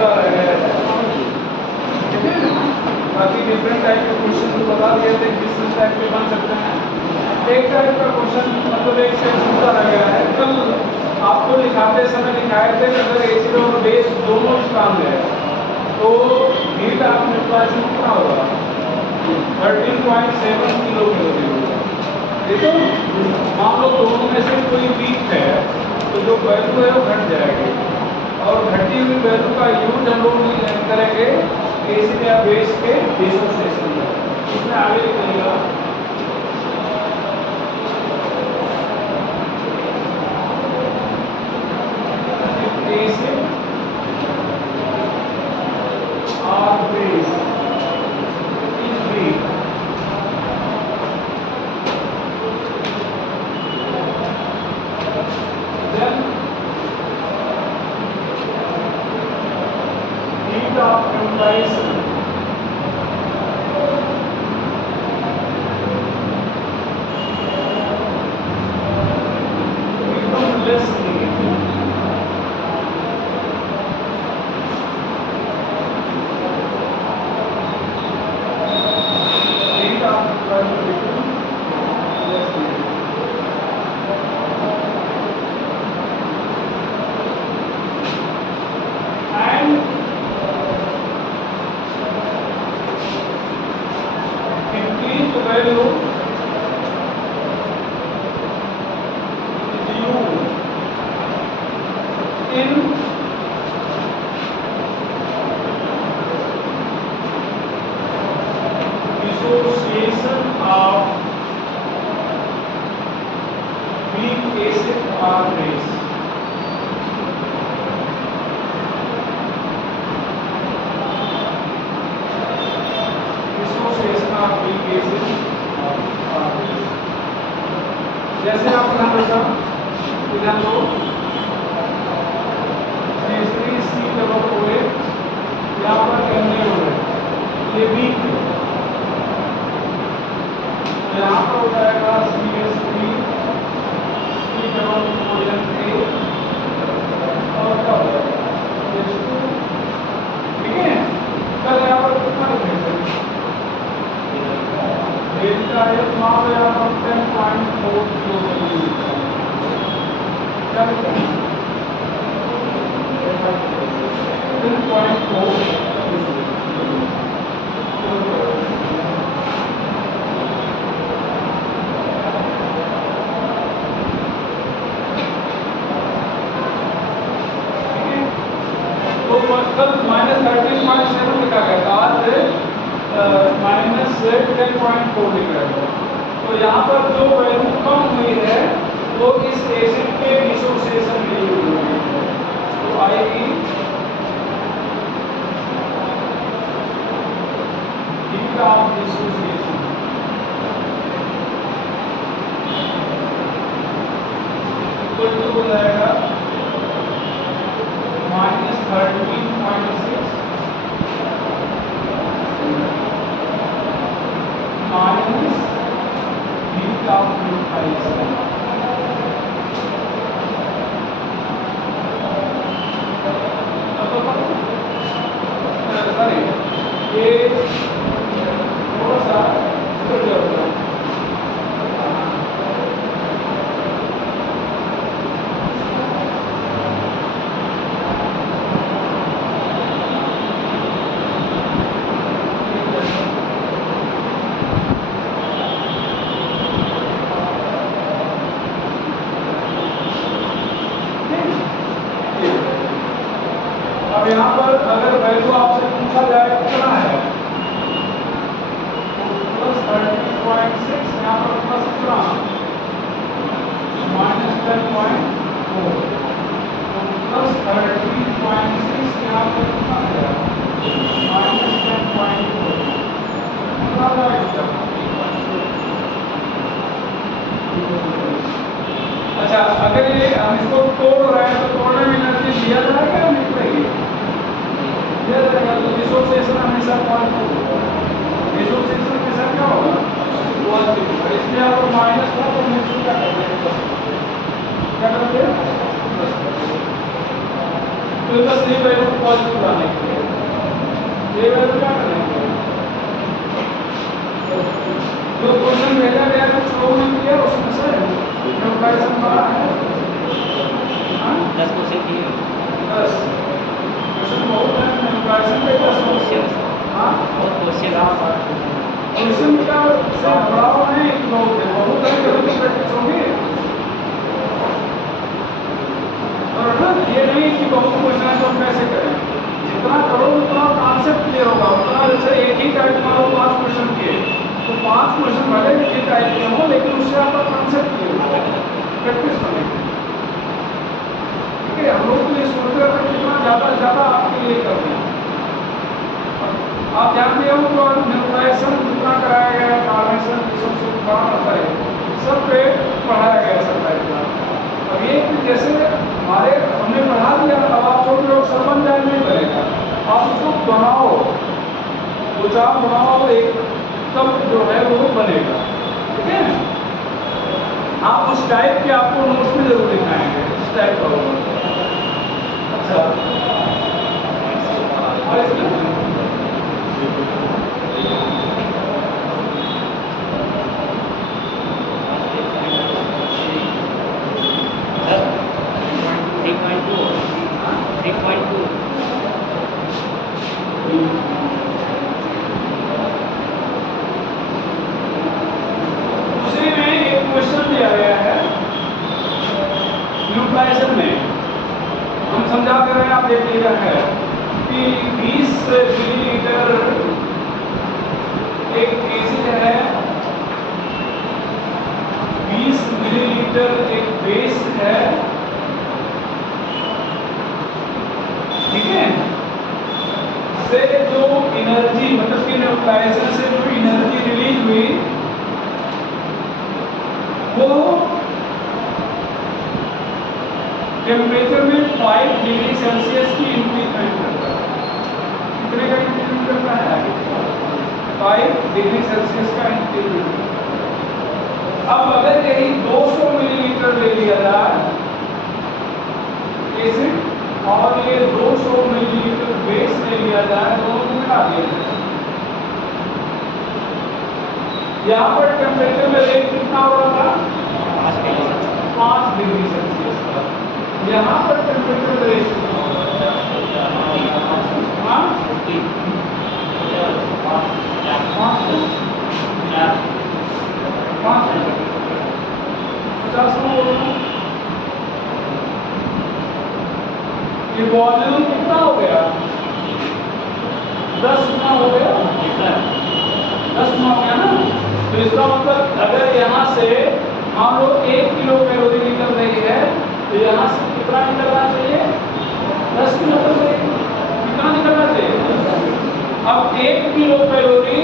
दूसरा रह गया है, ठीक है। बाकी डिफरेंट टाइप के क्वेश्चन तो बता दिए थे किस टाइप के बन सकते हैं। एक टाइप का क्वेश्चन मतलब एक से दूसरा रह गया है। कल आपको लिखाते समय लिखाए थे कि अगर एसिड और बेस दोनों स्ट्रांग है तो हीट ऑफ न्यूट्रलाइजेशन कितना होगा? 13.7 किलो कैलोरी होगा। देखो मान लो दोनों में से कोई वीक है तो जो वैल्यू है वो घट जाएगी, और घटी हुई वैल्यू का यूज हम लोग करेंगे एसिड या बेस के डिसोसिएशन में। इसमें आगे लिखेगा एसिड और base is weak, then heat of neutralization become less negative. Heat of neutralization become less negative. And increase the value is used in dissociation of weak acid or base. Dissociation of weak acid or base. जैसे आप ध्यान रखा इधर लो CH3COOH, यहाँ पर NaOH, ये week है, यहाँ पर हो जाएगा CH3COOH और कब H2, ठीक है। कल यहाँ पर कितना लिखेंगे? डेल्टा F मान लो यहाँ पर 10.4 किलो कैलोरी, क्या लिखेंगे? 10.4 कल -13.7 लिखा गया था, आज -10.4 लिखा गया। तो यहाँ पर जो वैल्यू कम हुई है वो इस एसिड के डिसोसिएशन के लिए हुई है, तो आएगी heat of dissociation equal to हो जाएगा -13.6 minus heat of neutralisation, sorry ये थोड़ा सा अब यहाँ पर अगर वैल्यू आपसे पूछा जाए कितना है, +13.6, यहाँ पर प्लस कितना -10.4, तो +13.6 यहाँ पर कितना है -10.4, कितना जाएगा? अच्छा, अगर ये हम इसको तोड़ रहे हैं तो तोड़ने में एनर्जी दिया जाएगा या निकलेगी? दिया जाएगा। तो डिसोसिएशन हमेशा पॉजिटिव होगा, डिसोसिएशन हमेशा क्या होगा? पॉजिटिव होगा। इसलिए आप माइनस हो तो नीचे क्या कर देंगे? क्या कर देंगे? तो बस ये वैल्यू पॉजिटिव लाने के लिए ये वैल्यू क्या करेंगे, जो क्वेश्चन भेजा गया था शुरू में किया उसमें से न्यूट्रलाइजेशन वाला है 10 क्वेश्चन किए 10 क्वेश्चन बहुत है, न्यूट्रलाइजेशन पे 10 क्वेश्चन। हाँ बहुत क्वेश्चन क्वेश्चन का से बड़ा है एक लोग है बहुत है, कभी तो प्रैक्टिस होगी और ना ये नहीं कि बहुत क्वेश्चन है तो हम कैसे करें, जितना करो उतना कॉन्सेप्ट क्लियर होगा उतना। जैसे एक ही टाइप का 5 क्वेश्चन किए तो 5 क्वेश्चन भले एक ही टाइप के हो लेकिन उससे आपका कॉन्सेप्ट क्लियर होगा, प्रैक्टिस बनेगी। ठीक है, हम लोग तो ये सोच रहे थे कितना ज़्यादा से ज़्यादा आपके लिए कर दें। आप जानते हो तो न्यूट्रलाइजेशन जितना कराया गया है कार्बोनेशन सबसे बड़ा होता है सब पे पढ़ाया गया सब टाइप का। अब ये कि जैसे हमारे हमने पढ़ा दिया अब आप छोटे लोग सब बन जाए नहीं करेगा, आप उसको बनाओ दो चार बनाओ एक तब जो है वो बनेगा। ठीक है, आप उस टाइप के आपको नोट्स में जरूर दिखाएंगे इस टाइप का होगा। अच्छा दूसरे में एक क्वेश्चन दिया गया है न्यूट्रलाइजेशन में, हम समझा दे रहे हैं आप देख लीजिए है कि 20 मिलीलीटर एक एसिड है, 20 मिलीलीटर एक बेस है। ठीक है, से जो एनर्जी मतलब कि न्यूट्रलाइजेशन से जो एनर्जी रिलीज हुई वो टेम्परेचर में 5 डिग्री सेल्सियस की इंक्रीमेंट करता है। कितने का इंक्रीमेंट करता है? 5 डिग्री सेल्सियस का इंक्रीमेंट। अब अगर यही 200 मिलीलीटर ले लिया जाए एसिड और ये 200 मिलीलीटर बेस ले लिया जाए, दोनों को मिला दिया जाए, यहाँ पर टेम्परेचर में रेंज कितना हो रहा था? 5 डिग्री सेल्सियस का। यहाँ पर टेम्परेचर में रेंज कितना हो रहा था? 50 में बोल रहा हूँ। ये वॉल्यूम कितना हो गया? 10 गुना हो गया, 10 गुना हो गया ना। तो इसका मतलब अगर यहाँ से मान लो 1 किलो कैलोरी निकल रही है तो यहाँ से कितना निकलना चाहिए? 10 किलो कैलोरी। कितना निकलना चाहिए? अब 1 kilo calorie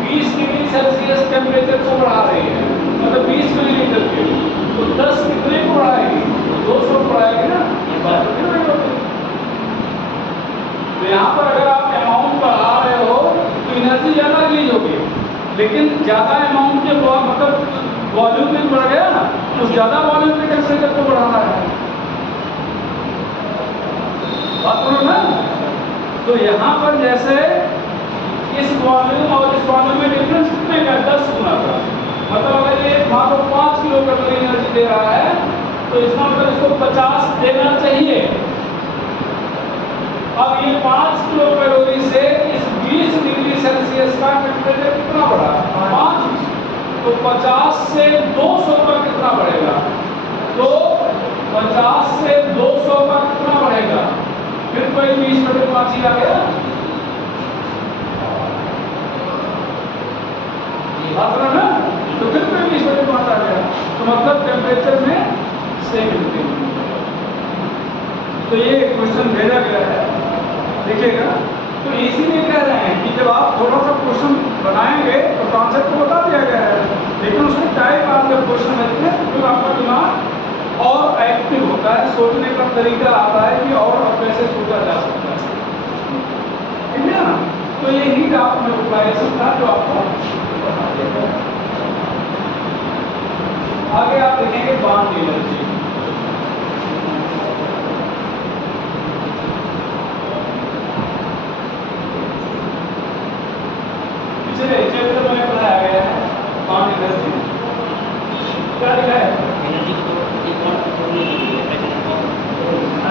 20 degree Celsius temperature को बढ़ा रही है, मतलब 20 मिलीलीटर के, तो 10 कितने को बढ़ाएगी? 200 को बढ़ाएगी ना। तो यहाँ पर अगर आप अमाउंट बढ़ा रहे हो तो एनर्जी ज़्यादा रिलीज होगी, लेकिन ज़्यादा अमाउंट के मतलब वॉल्यूम भी बढ़ गया ना, तो ज़्यादा वॉल्यूम के टेम्परेचर को बढ़ाना है। बात सुनो ना। तो यहाँ पर जैसे इस वॉल्यूम और इस वॉल्यूम में डिफरेंस कितने का? 10 गुना का। मतलब अगर ये मान लो 5 किलो कैलोरी एनर्जी दे रहा है तो इसका मतलब इसको 50 देना चाहिए। अब ये 5 किलो कैलोरी से इस 20 डिग्री सेल्सियस का टेम्परेचर कितना बढ़ा? 5। तो 50 से 200 का कितना बढ़ेगा? तो 50 से 200 का कितना बढ़ेगा? फिर कोई 20/5 ही आ गया। बात करो ना, तो फिर कोई 20/5 आ गया। तो मतलब टेम्परेचर में सेम इंक्रीमेंट। तो ये क्वेश्चन भेजा गया है, देखिएगा। तो इसीलिए कह रहे हैं कि जब आप थोड़ा सा क्वेश्चन बनाएंगे तो कॉन्सेप्ट तो बता दिया गया है, लेकिन उसमें टाइप आप जब क्वेश्चन लिखते हैं तो आपका दिमाग और एक्टिव होता है, सोचने का तरीका आता है कि और कैसे सोचा जा सकता है। ठीक है ना। तो ये हीट आप न्यूट्रलाइजेशन था जो आपको बता दिया। आगे आप देखेंगे बाउंड एनर्जी। क्या लिखा है? एनर्जी को एक और छोड़ने के लिए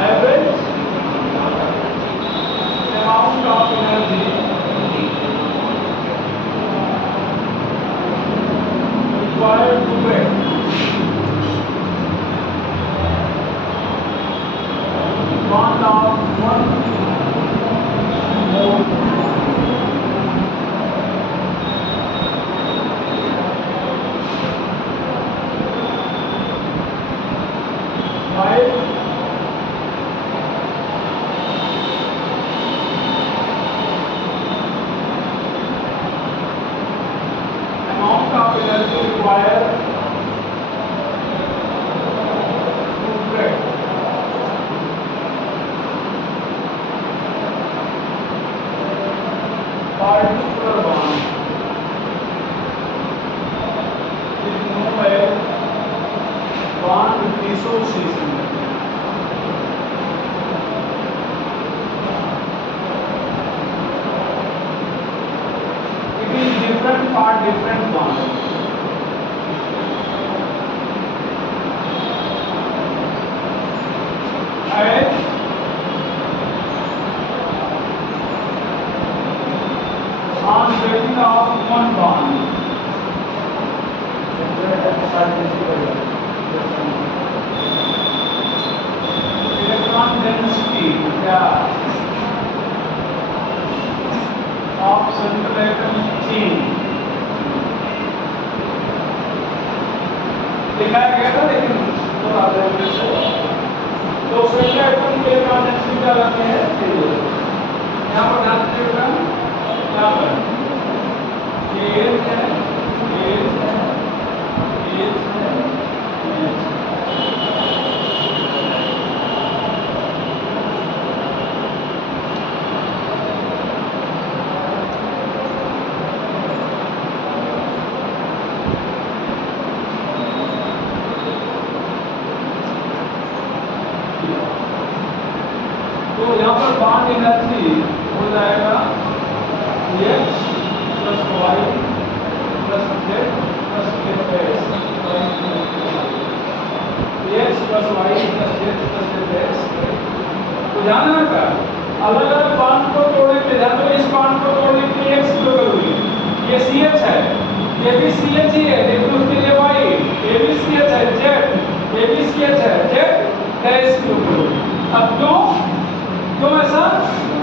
average amount of energy required to break bond of 1 mole by amount of energy required to break particular bond is known as bond dissociation. It is different for different bonds. As on breaking of one bond, electron density of central atom change दिखाया गया था, लेकिन थोड़ा देर से तो central atom के electron density क्या करते हैं चेंज हो जाती है। यहाँ पर ध्यान दीजिएगा, यहाँ पर ये एज है, एज है, एज है, एज है। तो यहाँ पर बॉन्ड एनर्जी हो जाएगा H plus Y plus Z plus S, H plus Y plus Z plus S. तो ध्यान रखना अलग अलग बॉन्ड को तोड़ने के लिए, तो इस बॉन्ड को तोड़ने के लिए एक्स प्रयोग करोगे, ये CH है, ये भी CH ही है, लेकिन उसके लिए वाई, ये भी CH है, जेड, ये भी CH है, जेड एस प्रयोग करोगे। अब क्यों ऐसा?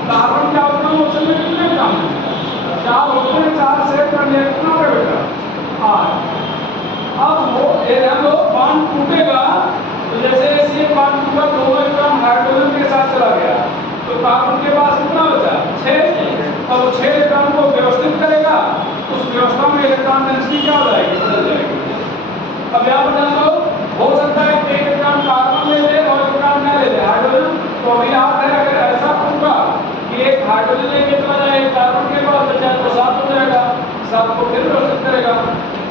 कार्बन क्या होता है ऑप्शन में कितने काम है? 4 होते हैं, 4 सेट करने कितना होगा बेटा? 8। अब वो ये ध्यान दो, बॉन्ड टूटेगा तो जैसे ये बॉन्ड टूटा, 2 इलेक्ट्रॉन हाइड्रोजन के साथ चला गया, तो कार्बन के पास कितना बचा? 6। अब 6 इलेक्ट्रॉन को व्यवस्थित करेगा, उस व्यवस्था में इलेक्ट्रॉन डेंसिटी क्या हो जाएगी? बदल जाएगी। अब यहाँ पर ध्यान दो, हो सकता है कि इलेक्ट्रॉन कार्बन ले ले और इलेक्ट्रॉन न ले ले हाइड्रोजन, तो अभी याद है अगर ऐसा होगा कि एक हाइड्रोजन लेके चला जाए, एक कार्बन के पास बचा तो 7 हो जाएगा, 7 को फिर व्यवस्थित करेगा।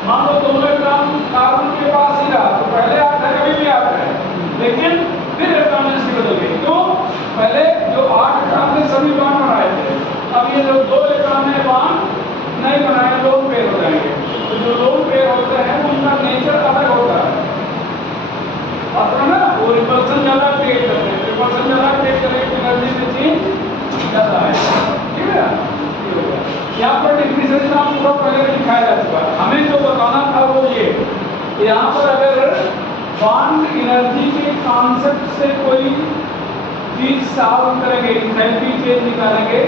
मान लो दोनों इलेक्ट्रॉन कार्बन के पास ही रहा, तो पहले 8 है, अभी भी 8 है, लेकिन फिर इलेक्ट्रॉन डेंसिटी बदल गई। क्यों? पहले जो 8 इलेक्ट्रॉन थे सभी बॉन्ड बनाए थे, अब ये जो 2 इलेक्ट्रॉन ने बॉन्ड नहीं बनाए, लोन पेयर हो जाएंगे। तो जो लोन पेयर होते हैं उनका नेचर अलग होता है, मतलब ना वो रिपल्सन ज्यादा क्रिएट करते हैं, रिपल्सन ज्यादा क्रिएट करने की एनर्जी में चेंज ज्यादा है। ठीक है, यहाँ पर डिफिनेशन का पूरा पहले दिखाया जा चुका है। हमें जो बताना था वो ये, यहाँ पर अगर बॉन्ड एनर्जी के कॉन्सेप्ट से कोई चीज सॉल्व करेंगे, एंथैल्पी चेंज निकालेंगे,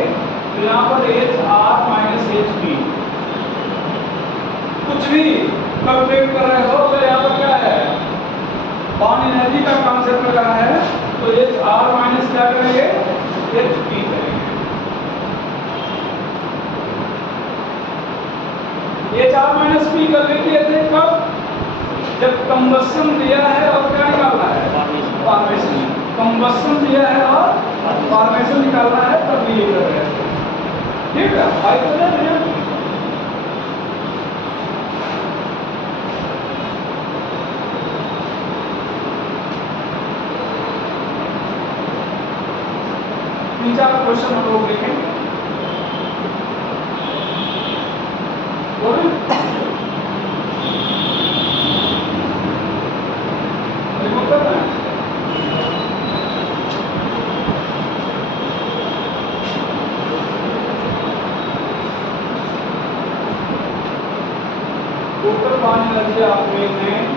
तो यहाँ पर HR माइनस HP कुछ भी कैलकुलेट कर रहे हो, तो यहाँ पर क्या है? बॉन्ड एनर्जी का कॉन्सेप्ट लगा है, तो HR माइनस क्या करेंगे? HP करेंगे। HR माइनस P कर लेते थे कब? जब कंबस्शन दिया है और क्या निकालना है? फॉर्मेशन। कंबस्शन दिया है और फॉर्मेशन निकालना है, तब ये कर रहे हैं। ठीक है, भाई तो नहीं 3-4 क्वेश्चन हम लोग देखेंगे। ethane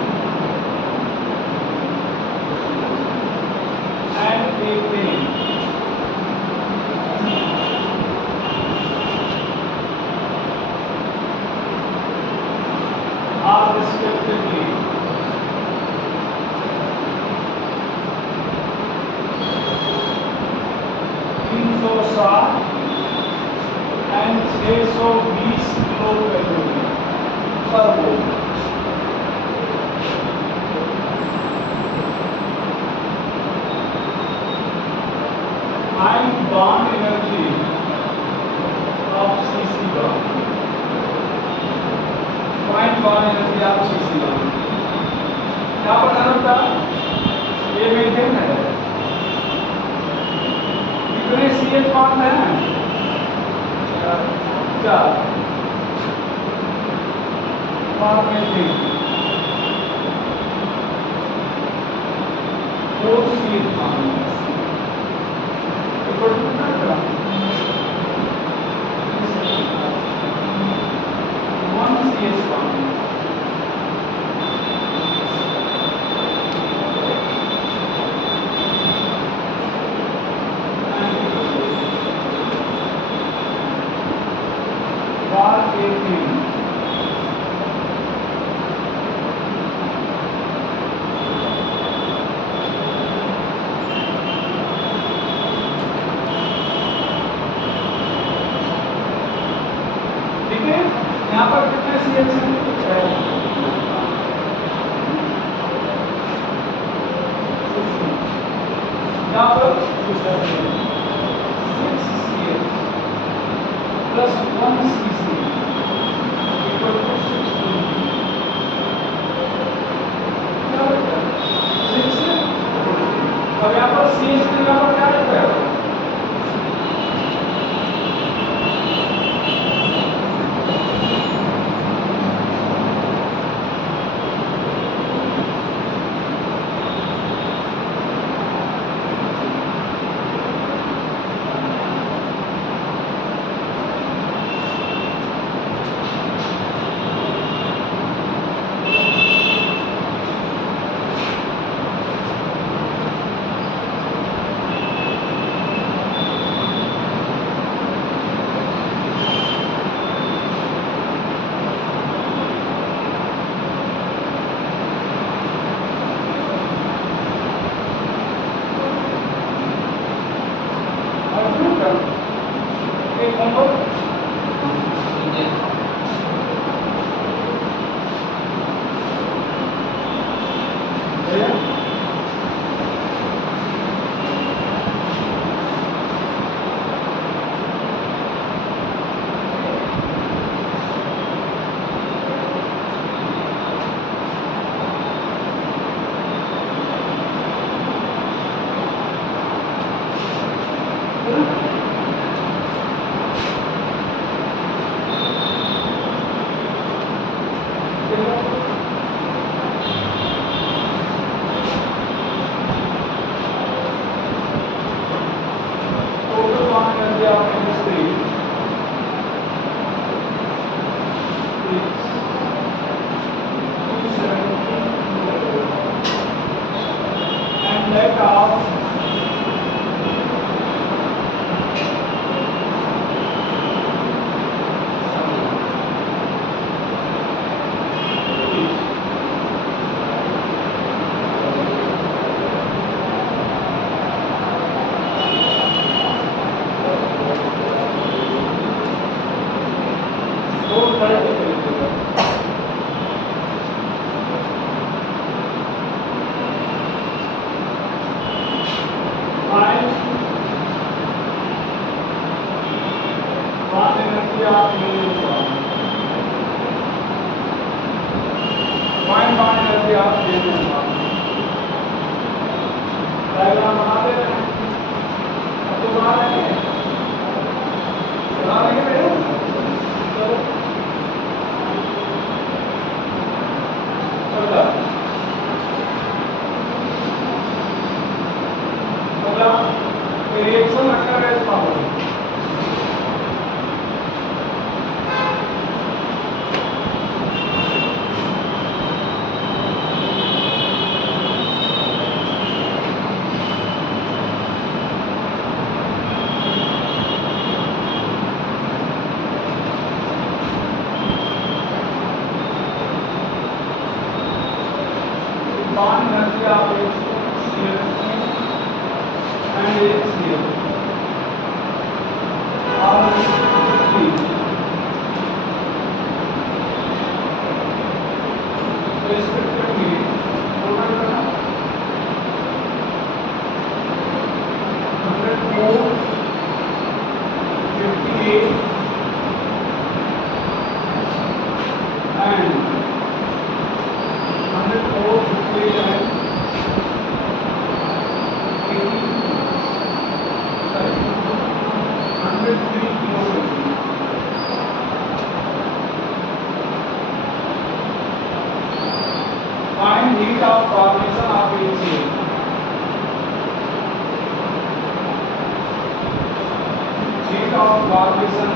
and ethane are respectively and 620 kilocalorie पर मोल। Ion bond energy of CC bond, point bond energy of CC bond। क्या बताना था? ये मेंटेन है, कितने CH बॉन्ड हैं? चार। Formatting 4 CH bond equal to कितना? 1 CH bond. bond energy of H2 and HCl are 3. Respectively, total 104, 58 and 104, 58 and 80, sorry, 103 kilograms. Find heat of formation of HCl. Heat of formation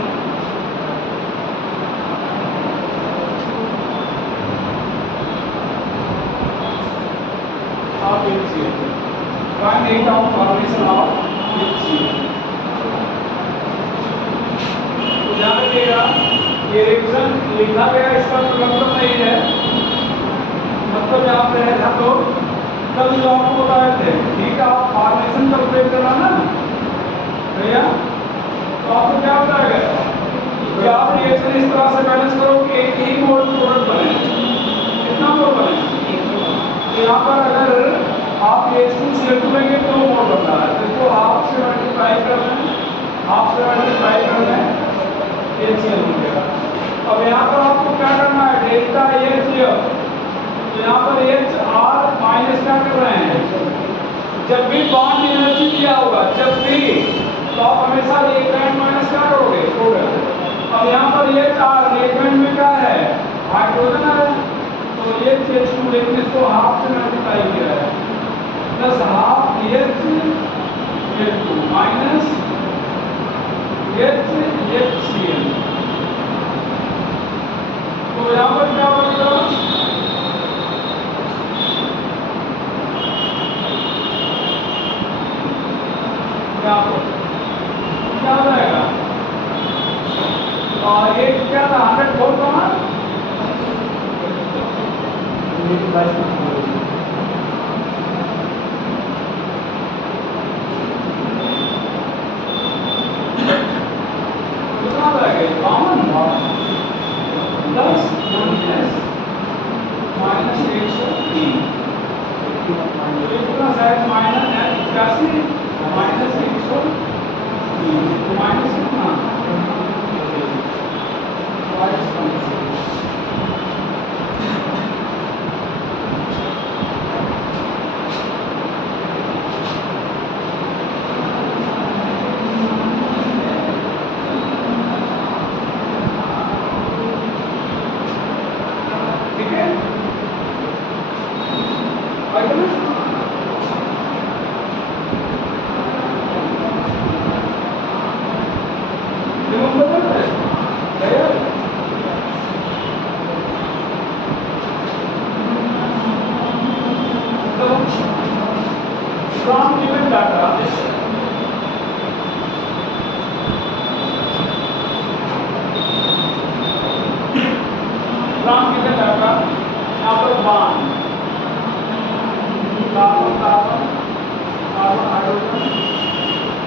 of HCl. Find heat of formation of HCl. तो ध्यान रखिएगा ये revision लिखा गया इसका कोई मतलब नहीं है, मतलब याद रहेगा। तो कल जो आपको बताए थे हीट ऑफ फॉर्मेशन का उपयोग करना ना भैया, तो आपको क्या बताया गया कि आप रिएक्शन इस तरह से बैलेंस करो कि एक ही मोल प्रोडक्ट बने। कितना मोल बने? तो यहाँ पर अगर आप H2Cl2 लेंगे तो मोल बन रहा है, तो हाफ से मल्टीप्लाई कर लें, हाफ से मल्टीप्लाई कर लें, HCl हो गया। अब यहाँ पर आपको क्या करना है, डेल्टा HCl, तो यहाँ पर HR माइनस क्या कर रहे हैं, जब भी बॉन्ड एनर्जी दिया होगा जब भी, तो आप हमेशा रिएक्टेंट माइनस क्या करोगे, प्रोडक्ट। अब यहाँ पर HR रिएक्टेंट में क्या है, हाइड्रोजन है, तो H2 लेकिन इसको हाफ से मल्टीप्लाई किया है, plus half HCl2 minus HCl। तो यहाँ पर क्या बनेगा, क्या रहेगा, और ये क्या था 104 का मान कितना रहेगा, कॉमन प्लस माइनस 103 कितना शायद माइनस 81 माइनस 103 माइनस कितना ठीक है, from given data यहाँ पर bond carbon carbon carbon hydrogen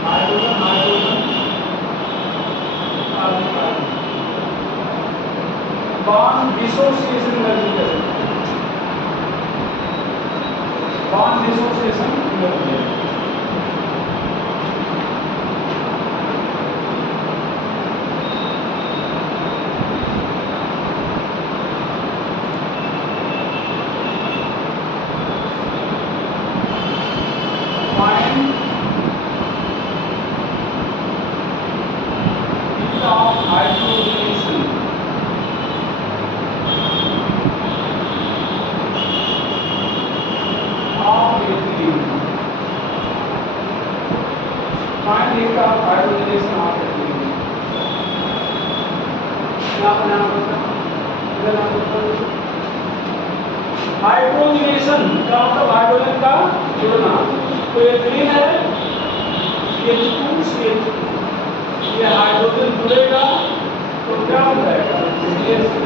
hydrogen hydrogen carbon carbon bond dissociation energy है, बॉन्ड डिसोसिएशन एनर्जी है। Find heat of hydrogenation of ethylene. Hydrogenation का मतलब हाइड्रोजन का जुड़ना, तो एथिलीन है CH2 ये हाइड्रोजन जुड़ेगा तो क्या हो जाएगा CH3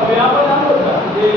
अब यहाँ पर क्या होगा ये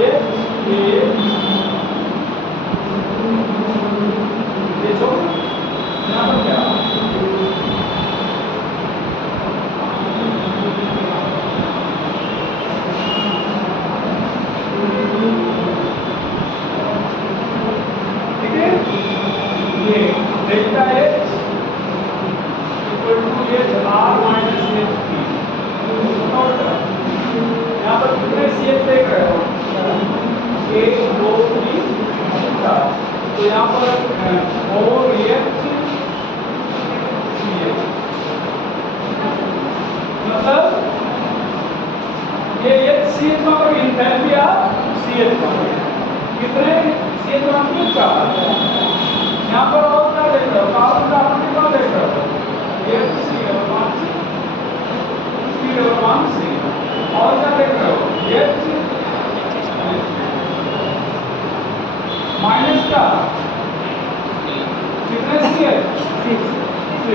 OH मतलब ये CH मतलब एंथैल्पी ऑफ CH कितने CH की 4। यहाँ पर और क्या देख रहे हो, कार्बन डाइऑक्साइड कितना देख रहे हो, C और क्या देख रहे हो, H माइनस का कितने CH 6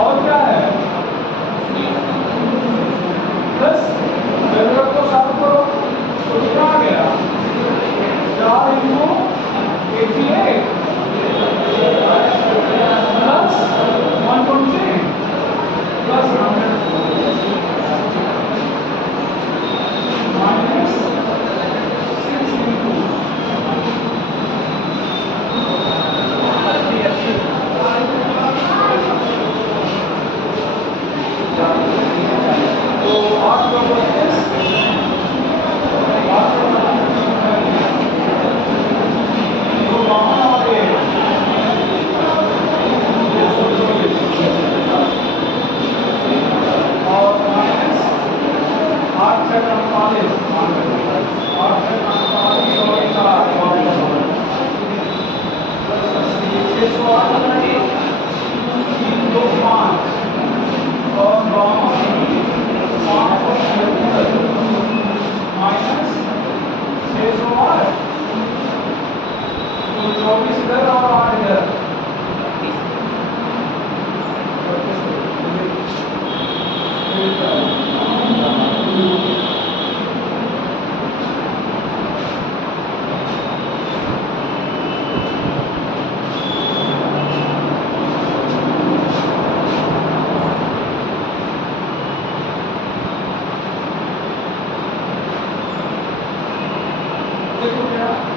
और क्या है प्लस जरूरत को साफ करो तो क्या आ गया 4 into 88 plus 120 plus 100 minus 6 into तो 8 का 32 8 का 24 इधर और 8 इधर देखो क्या आप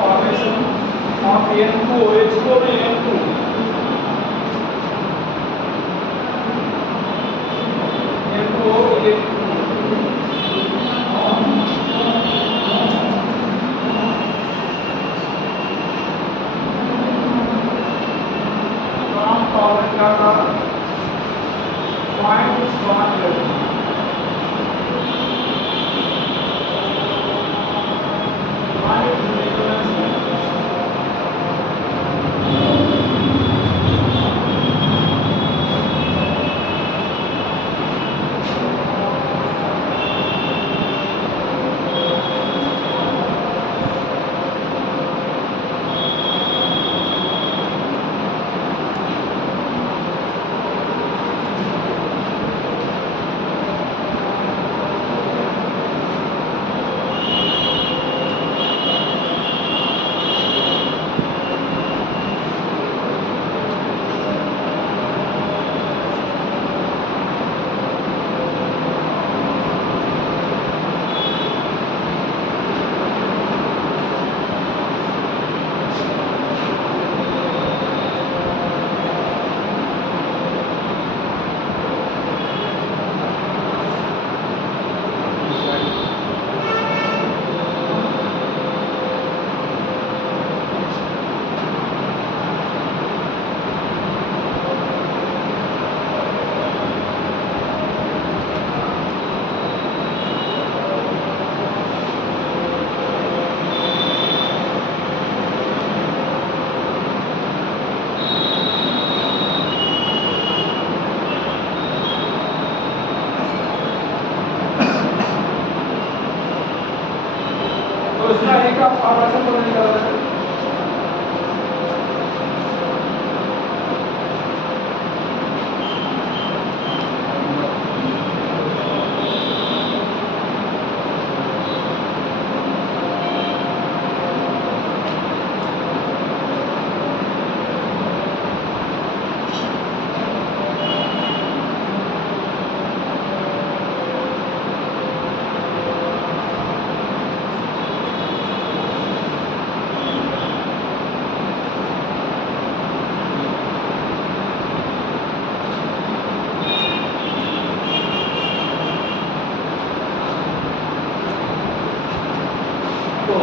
formation of N2 H2 में N2 आप ऐसा पता नहीं चल रहा है। तो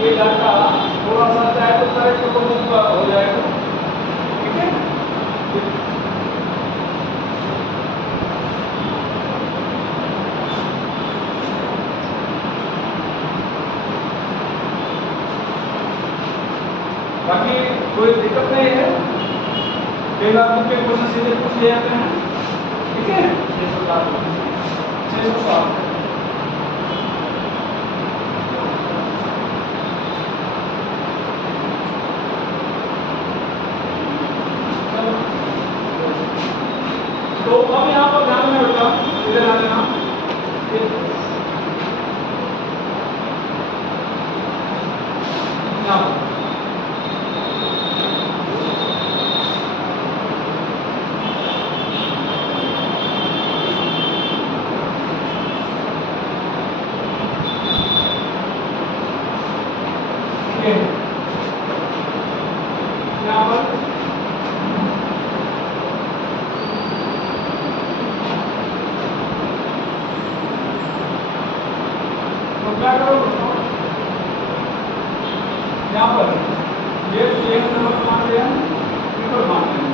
ये डाटा थोड़ा सा चाहे तो करेक्ट हो जाएगा, ठीक है। बाकी कोई दिक्कत नहीं है, कई बार के क्वेश्चन सीधे पूछ ले जाते हैं, ठीक है। 607 तो अब यहाँ पर ध्यान में रखना, इधर आ जाना, यहाँ पर ये यहाँ पर तो क्या करो, यहाँ पर ये नंबर मान लिया, ट्रिपल मान लिया,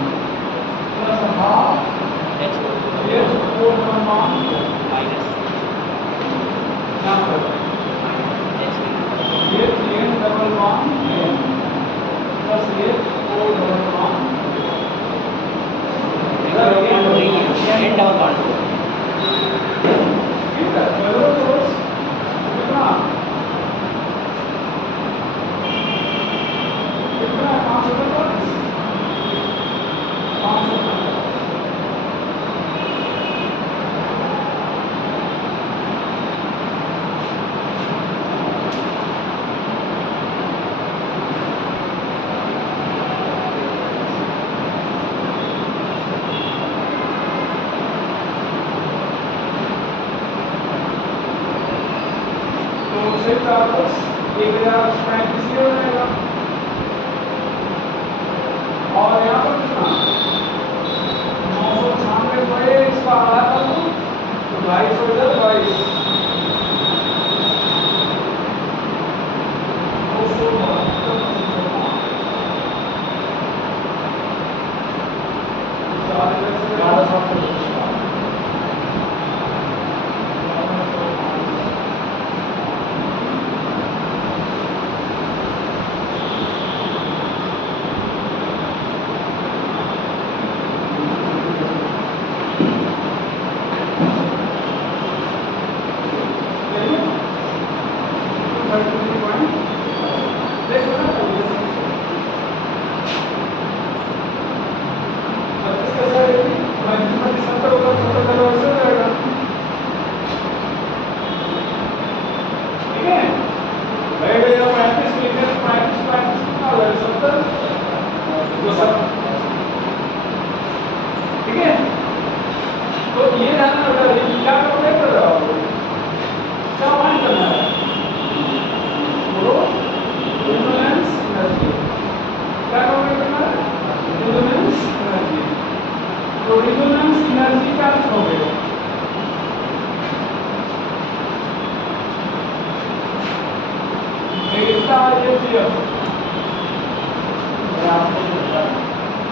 प्लस हाफ ये 4 नंबर मान माइनस यहाँ पर ये 3 डबल मान प्लस ये 4 डबल मान एंड डबल वन ठीक है। चलो तो कितना कितना 500 तो सिर्फ आपस 1035 हो जाएगा, और यहाँ पर कितना 996 बड़े इसका आधा कर दो तो 250 इधर 22 ठीक है। तो ये ध्यान रखना है, क्या करोगे कर रहा हो, क्या मान करना है, बोलो रिजोनेंस एनर्जी, क्या करोगे करना है रिजोनेंस एनर्जी। तो रिजोनेंस एनर्जी क्या लिखोगे, delta F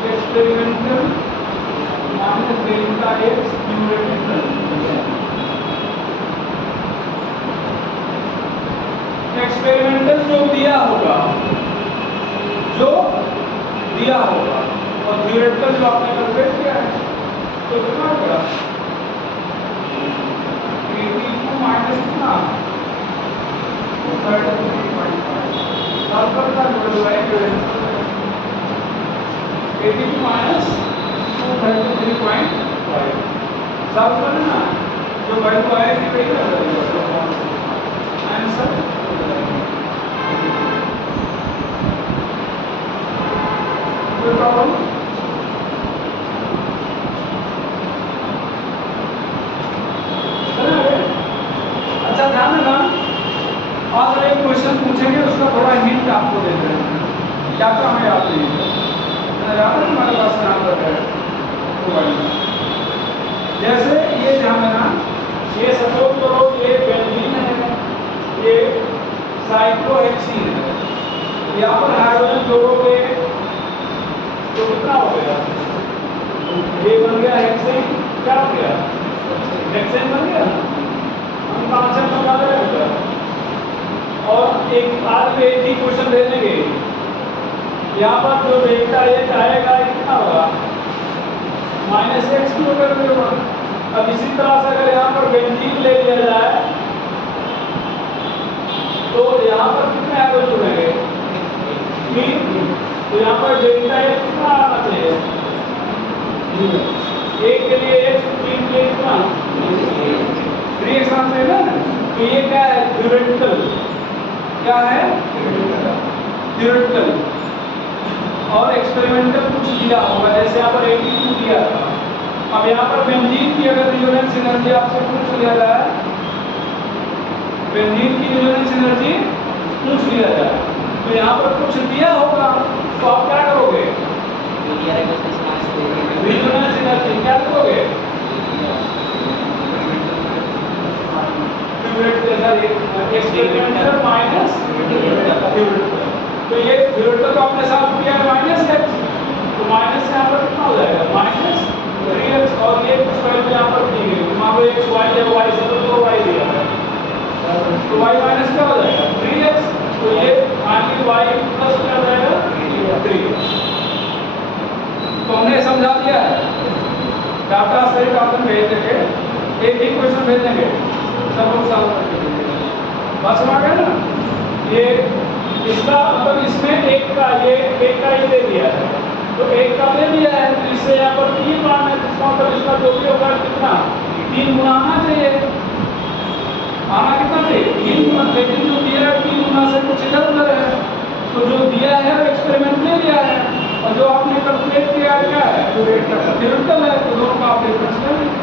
experimental minus delta x numerical. Experimental जो दिया होगा और थ्योरेटिकल जो आपने कैलकुलेट किया है, तो कितना होगा सल्फर का क्लोराइड जो है 82 माइनस 233.5 सल्फर है ना जो वैल्यू आएगी वही आंसर। कोई प्रॉब्लम? अच्छा ध्यान रखना, और एक क्वेश्चन पूछेंगे उसका थोड़ा हिंट आपको देते हैं, क्या क्या हमें याद नहीं है, याद है हमारे पास यहाँ पर है मोबाइल में। जैसे ये ध्यान देना, ये सपोज करो ये बेंजीन है, ये साइक्लोहेक्सीन है, यहाँ पर हाइड्रोजन जोड़ोगे तो कितना हो गया? ये बन गया हेक्सेन, क्या हो गया? हेक्सेन बन गया। हम कॉन्सेप्ट बता रहे हैं। और एक आज में एक ही क्वेश्चन दे देंगे, यहाँ पर जो डेल्टा एच आएगा कितना होगा? -x किलोमीटर होगा। अब इसी तरह से अगर यहाँ पर बेंजीन ले लिया जाए तो यहाँ पर कितने हाइड्रोजन जुड़ेंगे? 3। तो यहाँ पर डेल्टा एच कितना आना चाहिए? 1 के लिए h, 3 के लिए कितना? 3x आना चाहिए ना। तो ये क्या है? थ्योरेटिकल। क्या है? थ्योरेटिकल। और एक्सपेरिमेंटल कुछ दिया होगा, जैसे यहाँ पर 82 दिया था। अब यहाँ पर बेंजीन की अगर रिजोनेंस एनर्जी आपसे पूछ लिया जाए, बेंजीन की रिजोनेंस एनर्जी पूछ लिया जाए, तो यहाँ पर कुछ दिया होगा, तो आप क्या करोगे? रिजोनेंस एनर्जी क्या करोगे? Experimental minus theoretical. तो ये थ्योरेटिकल को आपने साथ किया -x, तो माइनस यहाँ पर कितना हो जाएगा? -3x। और ये कुछ वैल्यू यहाँ पर दी गई, मान लो x y है, y से तो y दिया है, तो y माइनस क्या हो जाएगा? 3x। तो ये फाइनली y प्लस क्या हो जाएगा? 3x। तो हमने समझा दिया है, डाटा सेट आपने भेज देंगे, एक ही क्वेश्चन भेज देंगे, सब लोग सॉल्व करके देंगे। बस समझ गए ना? ये इसका मतलब इसमें एक का ये दे दिया है, तो एक का दे दिया है, तो इससे यहाँ पर 3 मान है, जिसका मतलब इसका जो भी होगा कितना? 3 गुना आना चाहिए। आना कितना चाहिए? 3 गुना। लेकिन जो दिया है 3 गुना से कुछ इधर उधर है, तो जो दिया है वो एक्सपेरिमेंट में दिया है, और जो आपने कैलकुलेट किया है क्या है? थ्योरेटिकल है, तो दोनों का आप डिफरेंस कर लीजिए,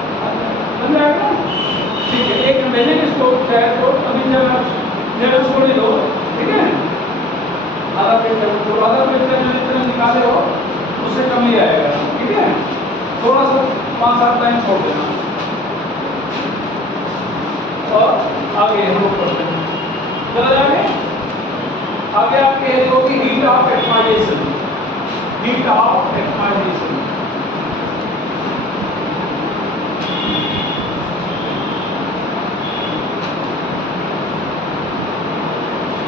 समझ आएगा? ठीक है, एक भेजेंगे इसको चाहे तो अभी जब छोड़ ही दो, ठीक है? आधा पेज का जितना निकाले हो उससे कम ही आएगा, ठीक है? थोड़ा सा 5-7 लाइन छोड़ देना, और आगे हम लोग पढ़ते हैं। चला जाएंगे आगे। आपके होगी heat of atomisation. Heat of atomisation,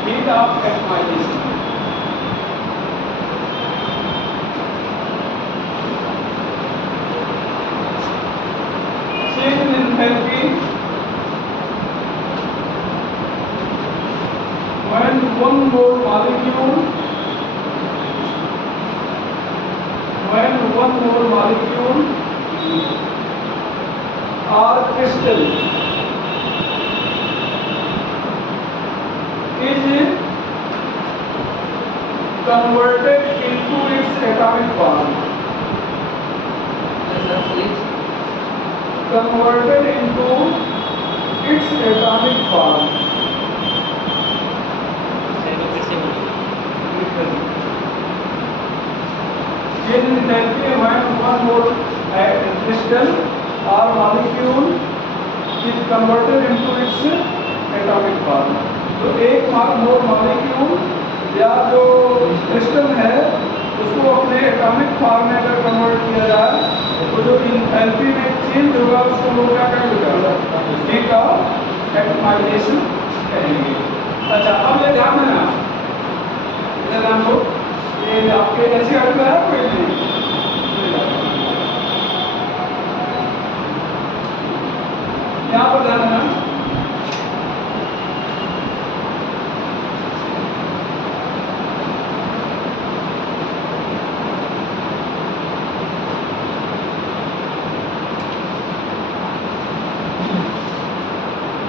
heat of atomisation. Change in enthalpy when one more molecule or crystal is converted into its atomic form. Converted into its atomic form. Change in enthalpy when one more crystal or molecule is converted into its atomic form. तो एक मोर molecule या जो crystal है उसको अपने atomic form में अगर convert किया जाए तो जो एंथैल्पी में चेंज होगा उसको लोग क्या कहेंगे? हीट ऑफ एटमाइजेशन कहेंगे। अच्छा, अब ये ध्यान देना, ध्यान दो, ये आपके ऐसे अर्थ है कोई नहीं, यहाँ पर ध्यान देना।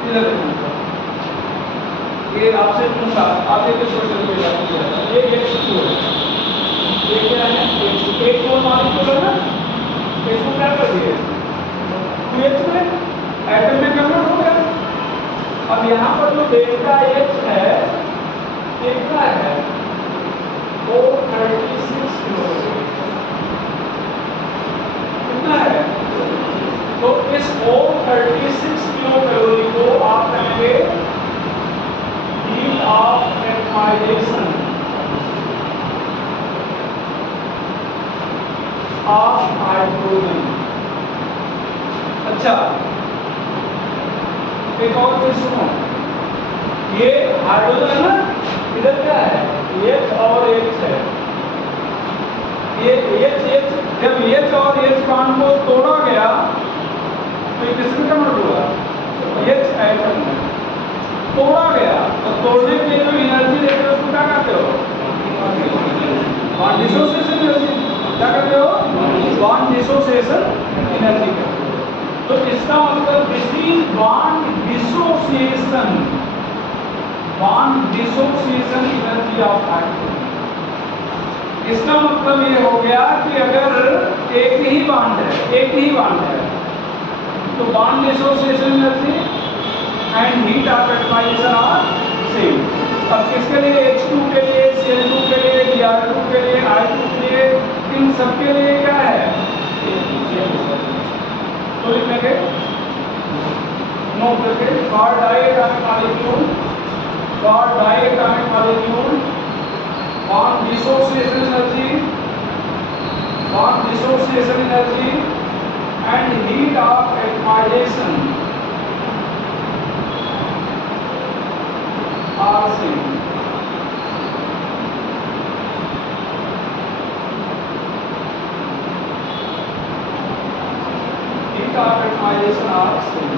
इधर देखो, ये आपसे पूछा, आगे के क्वेश्चन में जाएगा, ये H2 है, ये क्या है, एक मोल मॉलिक्यूल है ना, इसको क्या कर दिए, 2H में एटम में कन्वर्ट हो गया। अब यहाँ पर जो डेल्टा H है कितना है, 436 किलोकैलोरी, कितना है, तो इस 436 किलोकैलोरी को आप कहेंगे heat of atomization of hydrogen। अच्छा, एक और चीज सुनो, ये हाइड्रोजन है ना, इधर क्या है, H और H है, ये H जब H और H बॉन्ड को तोड़ा गया तो किसमें कन्वर्ट हुआ, H एटम में तोड़ा गया, तो तोड़ने के लिए जो एनर्जी देते हो उसको क्या कहते हो, बॉन्ड डिसोसिएशन एनर्जी, क्या कहते हो, बॉन्ड डिसोसिएशन एनर्जी कहते हो। तो इसका मतलब this is bond dissociation energy of hydrogen. इसका मतलब ये हो गया कि अगर एक ही बॉन्ड है तो bond dissociation energy and heat of atomisation are same. अब किसके लिए, H2 के लिए, Cl2 के लिए, Br2 के लिए, I2 के लिए, इन सब के लिए क्या है, तो लिखेंगे no bracket for diatomic molecule bond dissociation energy and heat of atomisation are same. Heat of atomisation are same.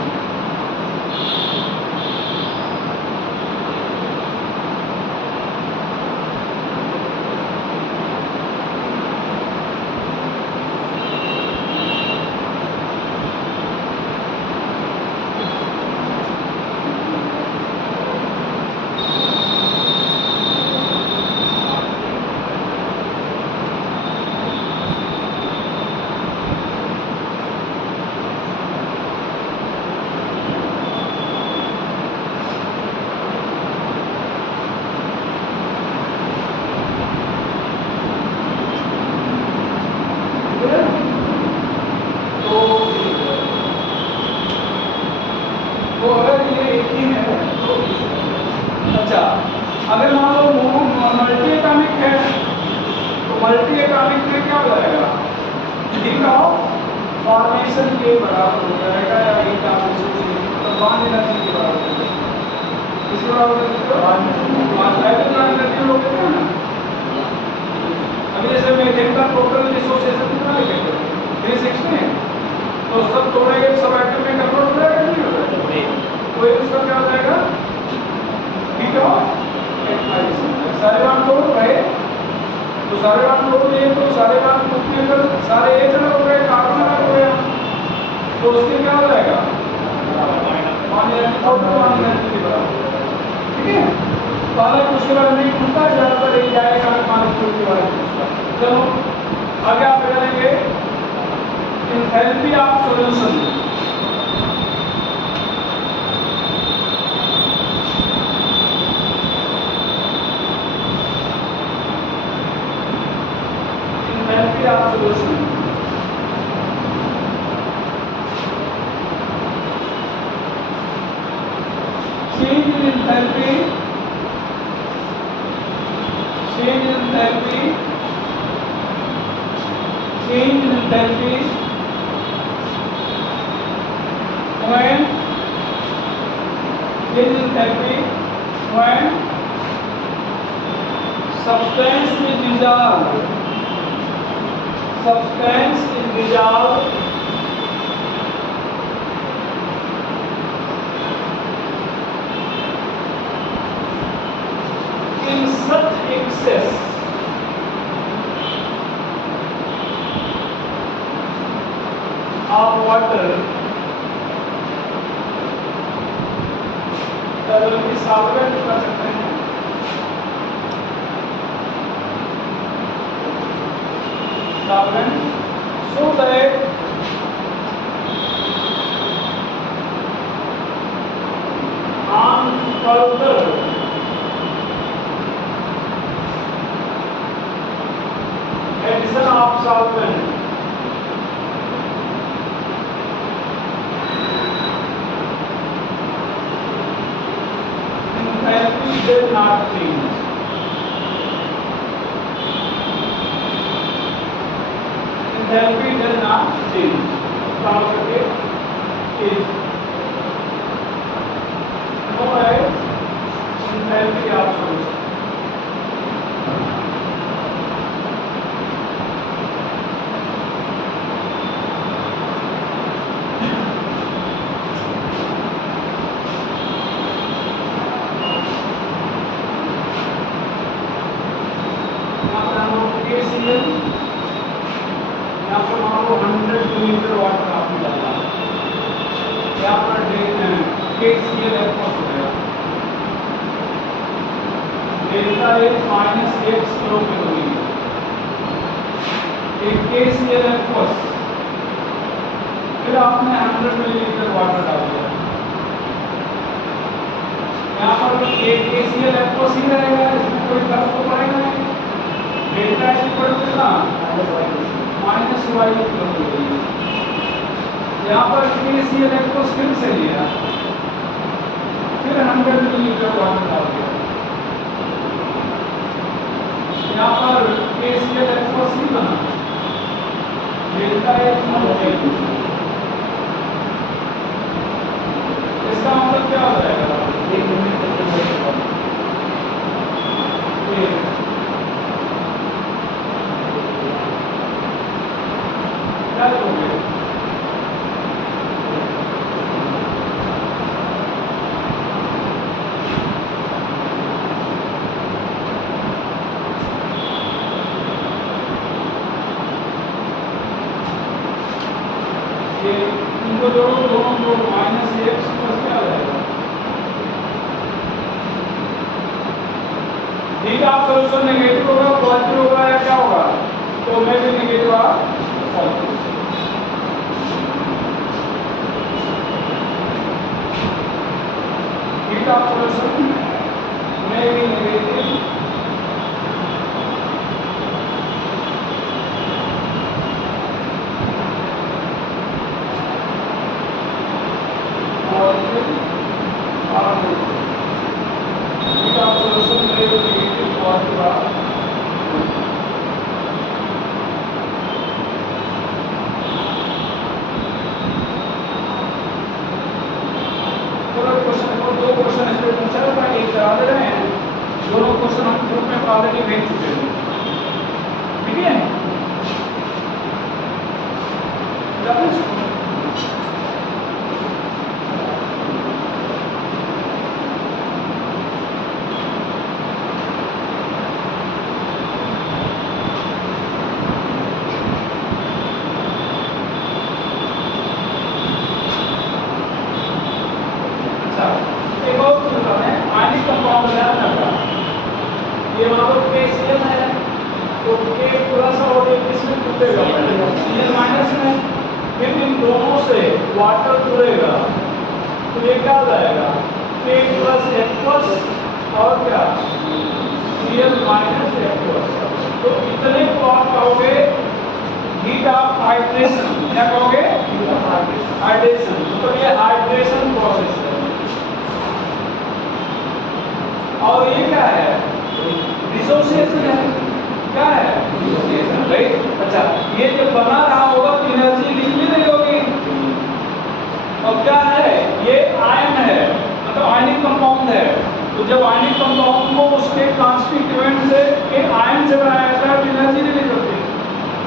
तो अगर ये एक ही है तो अच्छा, अगर मान लो मल्टी एटॉमिक है तो मल्टी एटॉमिक में क्या हो जाएगा, हीट ऑफ फॉर्मेशन के बराबर हो जाएगा या हीट ऑफ डिसोसिएशन मतलब बॉन्ड एनर्जी के बराबर हो जाएगा। किस बराबर होते हैं ना। अभी जैसे मेथेन का टोटल डिसोसिएशन कितना लिखेंगे, 316, तो सब तोड़ेंगे, सब एटम में कन्वर्ट हो जाएगा, नहीं हो जाएगा, तो इसका क्या हो जाएगा, हीट ऑफ एटमाइजेशन। सारे बार तोड़ रहे तो सारे बार तोड़ दिए तो सारे बार टूटने पर सारे एक अलग हो गए, कार्बन अलग हो गया, तो उसके क्या हो जाएगा, पानी एनर्जी के बराबर। ठीक है, पहले उसके बारे में पूछता है, ज़्यादातर एक जाएगा मॉलिक्यूल के बारे में पूछता है। चलो आगे आप करेंगे enthalpy of solution. Enthalpy of solution, change in enthalpy, change in enthalpy, change in enthalpy when change in enthalpy when substance is dissolved, substance is dissolved in such excess of water बल्कि solvent कर सकते हैं। Solvent so that on further addition of solvent enthalpy will not change. Enthalpy will not change. Solve करके is no as enthalpy of solution. यहाँ पर मान लो 100 millilitre water आपने डाला, यहाँ पर KCl एक्वस हो गया, delta H minus x kilo calorie, एक KCl एक्वस, फिर आपने 100 मिलीलीटर वाटर डाल दिया, यहाँ पर एक KCl एक्वस ही रहेगा, इसमें कोई फर्क तो पड़ेगा नहीं। डेल्टा H इक्वल टू कितना माइनस वाई किलो, यहाँ पर KCl एक्वस फिर से लिया, फिर 100 मिलीलीटर वाटर डाल दिया, यहाँ पर KCl एक्वस ही बना, डेल्टा H माइनस, इसका मतलब क्या हो जाएगा, क्या करोगे, ये इनको जोड़ो, दोनों जोड़ो, माइनस x प्लस क्या आ जाएगा, ठीक है। आप सोल्यूशन नेगेटिव होगा पॉजिटिव होगा या क्या होगा, तो मैं भी नेगेटिव आ पॉजिटिव, ठीक है। आप सोल्यूशन में भी नेगेटिव पॉजिटिव और ठीक है। आप सोल्यूशन में भी नेगेटिव पॉजिटिव आ, दो क्वेश्चन इसमें पूछा था, एक करा दे रहे हैं, दोनों क्वेश्चन हम ग्रुप में ऑलरेडी भेज चुके हैं, ठीक है। एक और बताते हैं, आयनिक कंपाउंड है, ये मान लो KCl है, तो K प्लस और एक इसमें टूटेगा, Cl माइनस में, फिर इन दोनों से वाटर जुड़ेगा, तो ये क्या हो जाएगा, K प्लस एक्वस और क्या Cl माइनस एक्वस, तो इतने को आप कहोगे हीट ऑफ हाइड्रेशन, क्या कहोगे, हाइड्रेशन, तो ये हाइड्रेशन प्रोसेस है। और ये क्या है, डिसोसिएशन है, क्या है, डिसोसिएशन, राइट। अच्छा, ये जब बना रहा होगा तो एनर्जी निकली नहीं होगी, और क्या है, ये आयन है, मतलब आयनिक कंपाउंड है, तो जब आयनिक कंपाउंड को उसके कांस्टिट्यूएंट से के आयन से बनाया जाता है तो एनर्जी रिलीज होती है,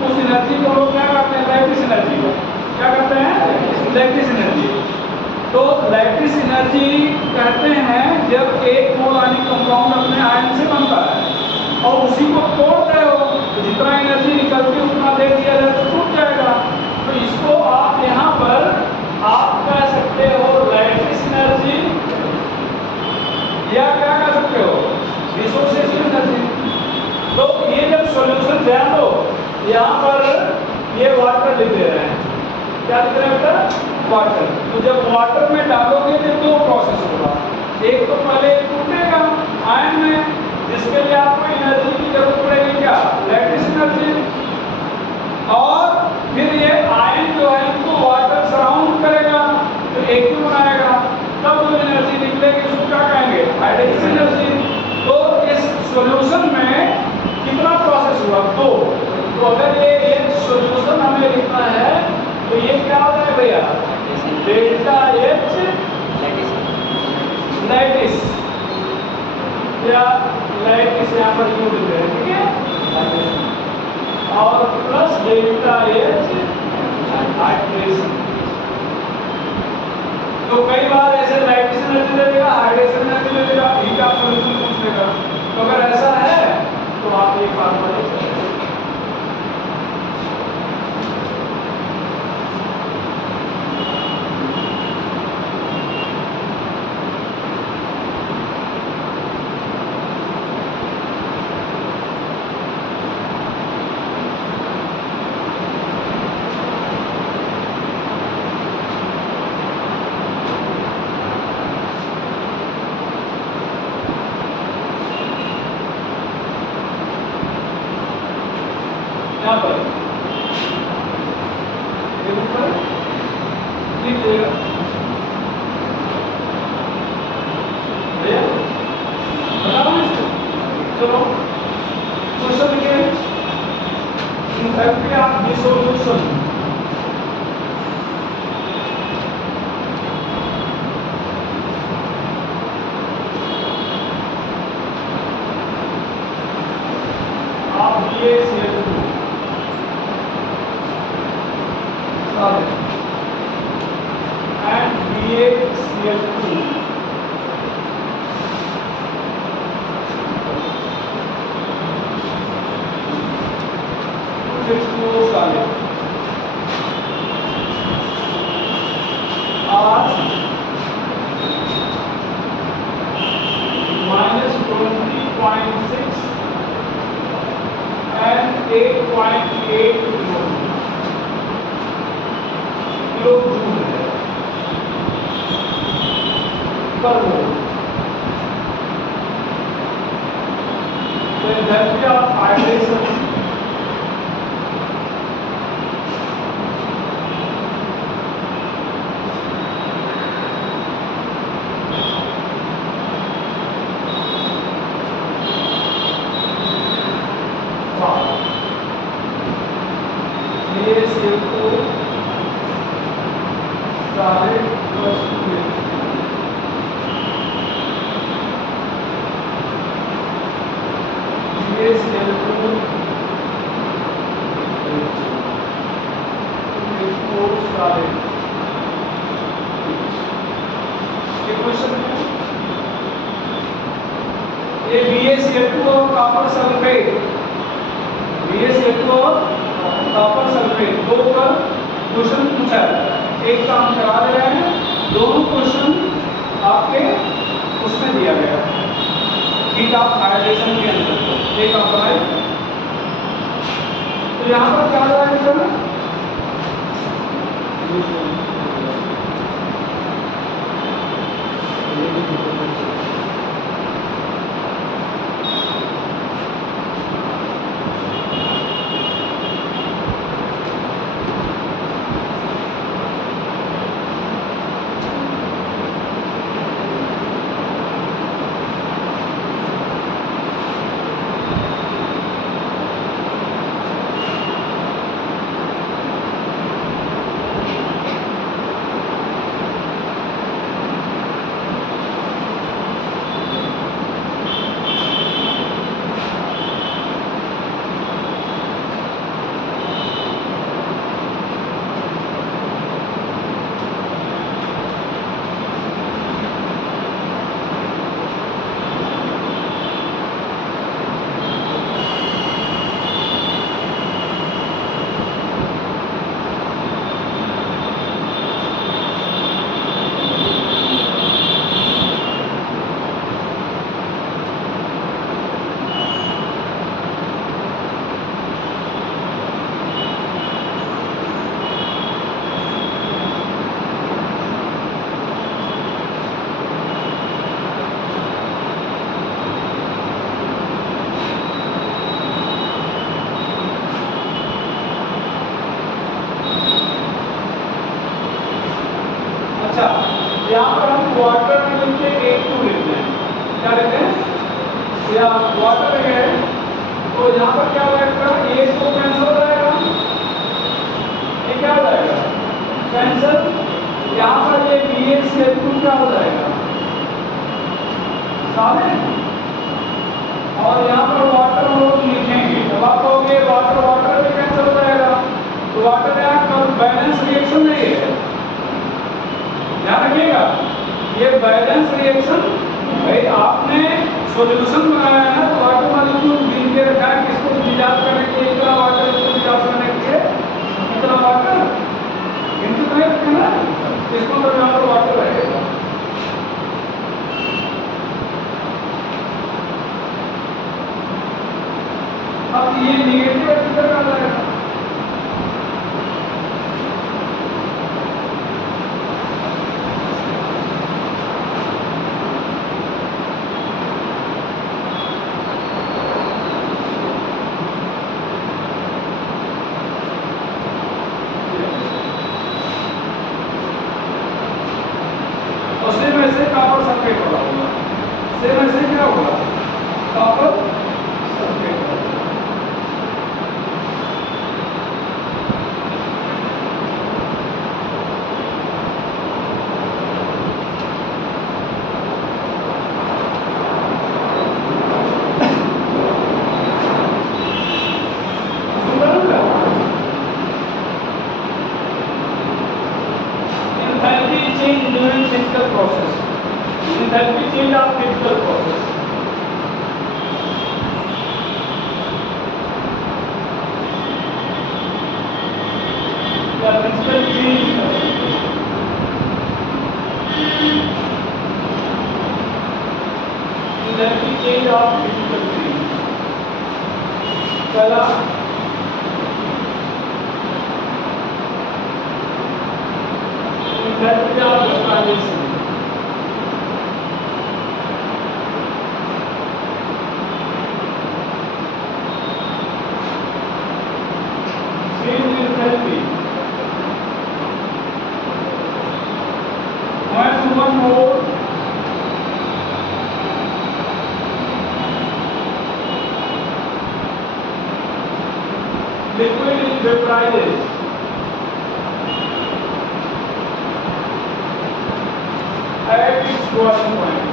उस एनर्जी को लोग क्या कहते हैं, लैटिस एनर्जी को क्या कहते हैं, लैटिस एनर्जी। तो लैटिस एनर्जी कहते हैं जब एक मोल आयनिक कंपाउंड अपने आयन से बनता है और उसी को तोड़ रहे हो तो जितना एनर्जी निकलती है उतना दे दिया जाए तो टूट जाएगा, तो इसको आप यहाँ पर आप कह सकते हो लैटिस एनर्जी ध्यान दो, यहाँ पर ये वाटर लिख दे रहे हैं, क्या लिख रहे हैं बेटा, वाटर। तो जब वाटर में डालोगे तो दो प्रोसेस होगा, एक तो पहले टूटेगा आयन में, जिसके लिए आपको एनर्जी की जरूरत पड़ेगी, क्या, लैटिस एनर्जी, और फिर ये आयन जो है इनको वाटर सराउंड करेगा तो एक्टिव बनाएगा, तब जो एनर्जी निकलेगी उसको क्या कहेंगे, हाइड्रोजन एनर्जी। तो इस सॉल्यूशन में कितना प्रोसेस हुआ, दो। तो अगर ये एक सॉल्यूशन हमें लिखना है तो ये क्या हो जाए भैया, डेल्टा एच लैटिस, या लैटिस यहाँ पर यूज लिख रहे हैं, ठीक है, और प्लस डेल्टा एच हाइड्रेशन। तो कई बार ऐसे लैटिस एनर्जी दे देगा, हाइड्रेशन एनर्जी दे देगा, हीट ऑफ सॉल्यूशन पूछ लेगा। तो अगर ऐसा है तो आप ये फार्मूला लिख सकते हैं। यहाँ पर लिख देगा भैया, बताओ इसको। चलो क्वेश्चन लिखे, इंथैल्पी ऑफ डिसोल्यूशन, आप ये CH2 and BaCl2 H2O solid are -20.6 and 8.8 kilo joule है पर मोल। तो enthalpy of hydration BaCl2 copper sulphate, BaCl2 copper sulphate, दो का क्वेश्चन पूछा है, एक काम करा दे रहे हैं, दोनों क्वेश्चन आपके उसमें दिया गया है हीट ऑफ हाइड्रेशन के अंदर, एक आप बनाए। तो यहाँ पर क्या जाएगा ना, या वाटर है तो यहाँ पर क्या हो जाएगा, ये इसको कैंसिल हो जाएगा, ये क्या हो जाएगा कैंसिल। यहाँ पर ये बी एच के टू क्या हो जाएगा सामने, और यहाँ पर वाटर हम लोग लिखेंगे, जब आप कहोगे वाटर वाटर भी कैंसिल हो जाएगा, तो वाटर यहाँ पर बैलेंस रिएक्शन नहीं है, ध्यान रखिएगा ये बैलेंस रिएक्शन। भाई आपने सॉल्यूशन बनाया है ना, तो वाटर मॉलिक्यूल गिन के रखा है, किसको डिस्चार्ज करने के लिए इतना वाटर, इसको डिस्चार्ज करने के लिए इतना वाटर, गिनती तो नहीं रखे ना, इसको तो यहाँ पर वाटर रहेगा। अब ये नेगेटिव किधर आ जाएगा, और सेम ऐसे कॉपर सल्फेट वाला होगा, सेम ऐसे क्या होगा copper sulphate. Enthalpy change during physical process. Enthalpy change of physical process. या physical change enthalpy change of physical change. पहला enthalpy of vaporization. Change in enthalpy. When one mole liquid is vaporized, at its boiling point.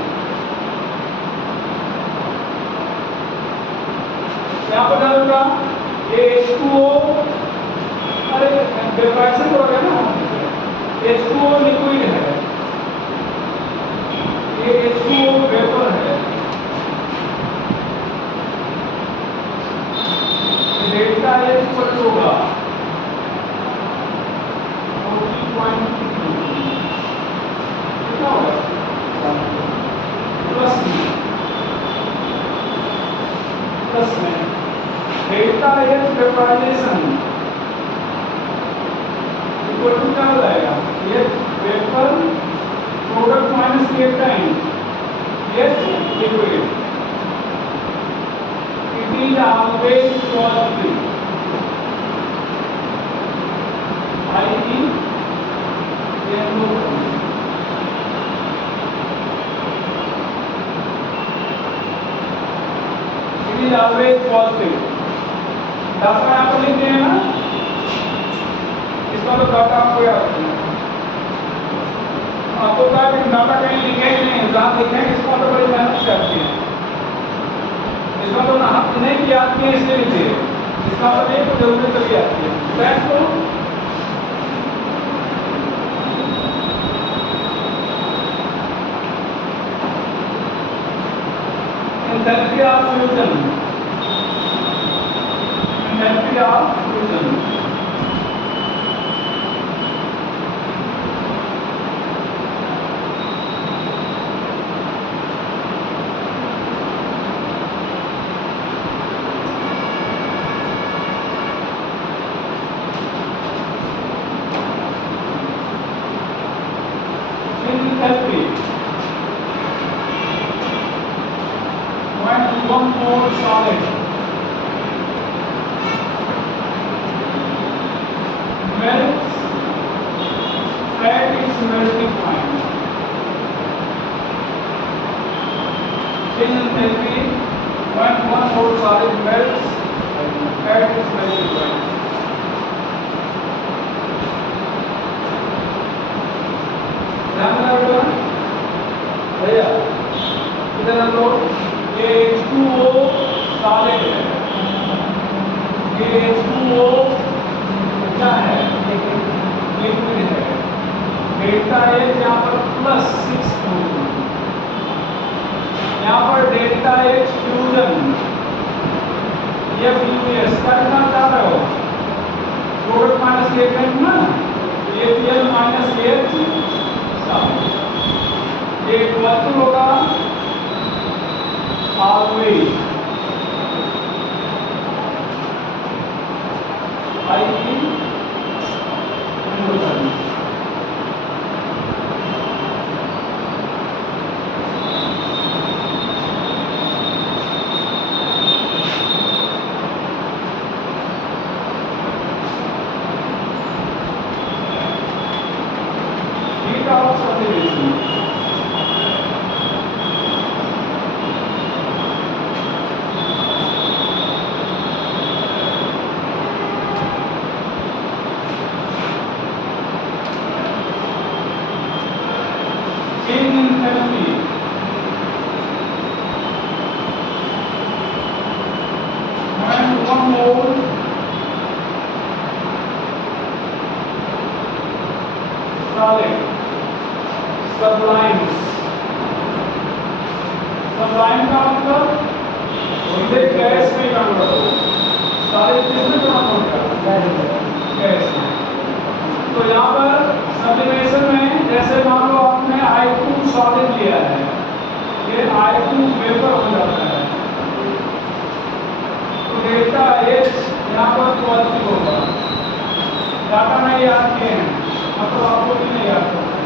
यहाँ पर डालूंगा H2O, अरे vaporisation हो गया ना, H2O liquid है, ये H2O वेपर है, डेल्टा H पर होगा 40.2 कितना होगा प्लस में delta H vaporisation equal to क्या हो जाएगा, ये vapour product minus delta H liquid, it is always positive, i.e. it is always positive। Data यहाँ पर लिखते हैं ना, इसका तो डाटा आपको याद रखना है, आपको कहा कि डाटा कहीं लिखे ही नहीं, जहाँ लिखे इसका तो बड़ी मेहनत से आती है, इसका तो हम नहीं कि याद किए इसलिए लिखे, इसका तो एक तो जरूरत चली आती है। बैक को enthalpy of fusion, enthalpy of fusion, enthalpy when one more solid melts at its melting point, change enthalpy when one more solid melts at its melting point. ध्यान में रखना भैया, इधर हम लोग ये H2O सॉलिड है, ये H2O क्या है, लिक्विड है, डेल्टा H यहाँ पर +6 यहाँ पर डेल्टा H फ्यूजन FUS करना चाह रहे हो, प्रोडक्ट माइनस रिएक्टेंट ना, APL माइनस AH एक वस्तु होगा ऑलवेज आई की सब्लाइम का मतलब इसे गैस में कन्वर्ट हो, सारे किसमें कन्वर्ट होगा, गैस में। तो यहाँ पर सब्लिमेशन में जैसे मान लो आपने I2 सॉलिड लिया है, ये I2 वेपर हो जाता है, तो डेल्टा H यहाँ पर पॉजिटिव होगा। डाटा में याद किए हैं, मतलब आपको भी नहीं याद करना है।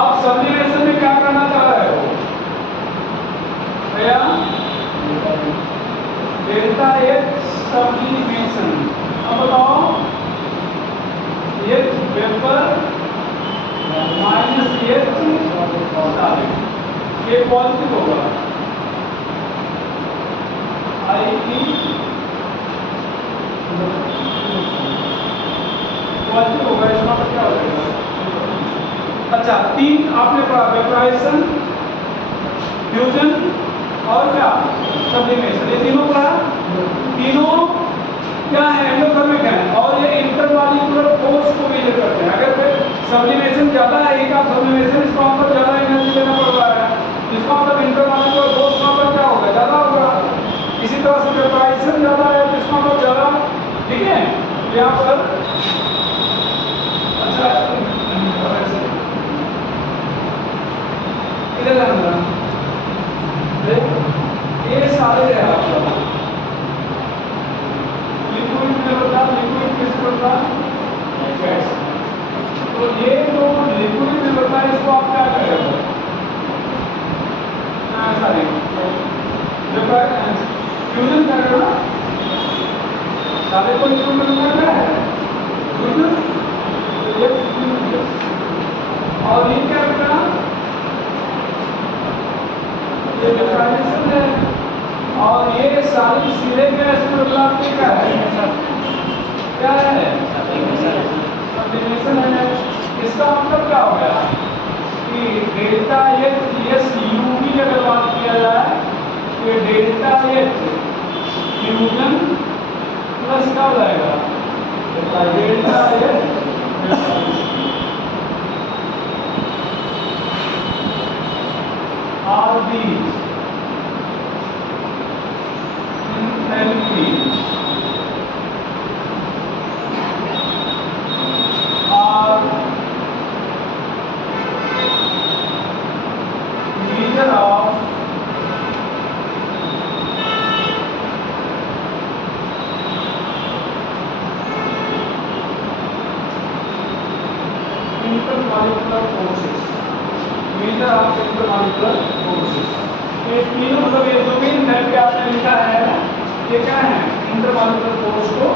अब सब्लिमेशन में क्या करना चाह रहे हो भैया, डेल्टा H सब्लिमेशन। अब बताओ H vapour minus H solid, ये पॉजिटिव होगा, I की पॉजिटिव होगा, इसका मतलब क्या हो जाएगा। अच्छा, तीन आपने पढ़ा, वेपराइजेशन, फ्यूजन और क्या, सब्लिमेशन, ये तीनों पढ़ा। तीनों क्या है, एंडोथर्मिक है और ये इंटरमॉलिक्यूलर फोर्स को मेजर करते हैं। अगर सब्लिमेशन ज्यादा है, एक आप सब्लिमेशन इसका मतलब ज्यादा एनर्जी देना पड़ रहा है, इसका मतलब इंटरमॉलिक्यूलर फोर्स का मतलब क्या होगा, ज्यादा होगा। इसी तरह से वेपराइजेशन ज्यादा है तो इसका मतलब ज्यादा, ठीक है। यहाँ पर अच्छा इधर आना, ये सारे है आपका लिक्विड में होता, लिक्विड किस होता, गैस। तो ये जो लिक्विड में होता है इसको आप क्या करेंगे, सॉरी फ्यूजन करेगा, सारे को लिक्विड में करना है फ्यूजन, तो ये फ्यूजन। और ये क्या करना, ये वेपराइजेशन है, और ये सारी सीधे गैस में बदलाव क्या है, क्या है, सब्लिमेशन है। इसका मतलब क्या हो गया कि डेल्टा H UV अगर बात किया जाए तो डेल्टा H फ्यूजन प्लस क्या हो जाएगा, delta H all these enthalpies are measure of intermolecular forces, measure of intermolecular forces। ये तीनों मतलब ये जो भी इंथैल्पी पे आपने लिखा है ये क्या है, इंटरमॉलिक्यूलर फोर्स को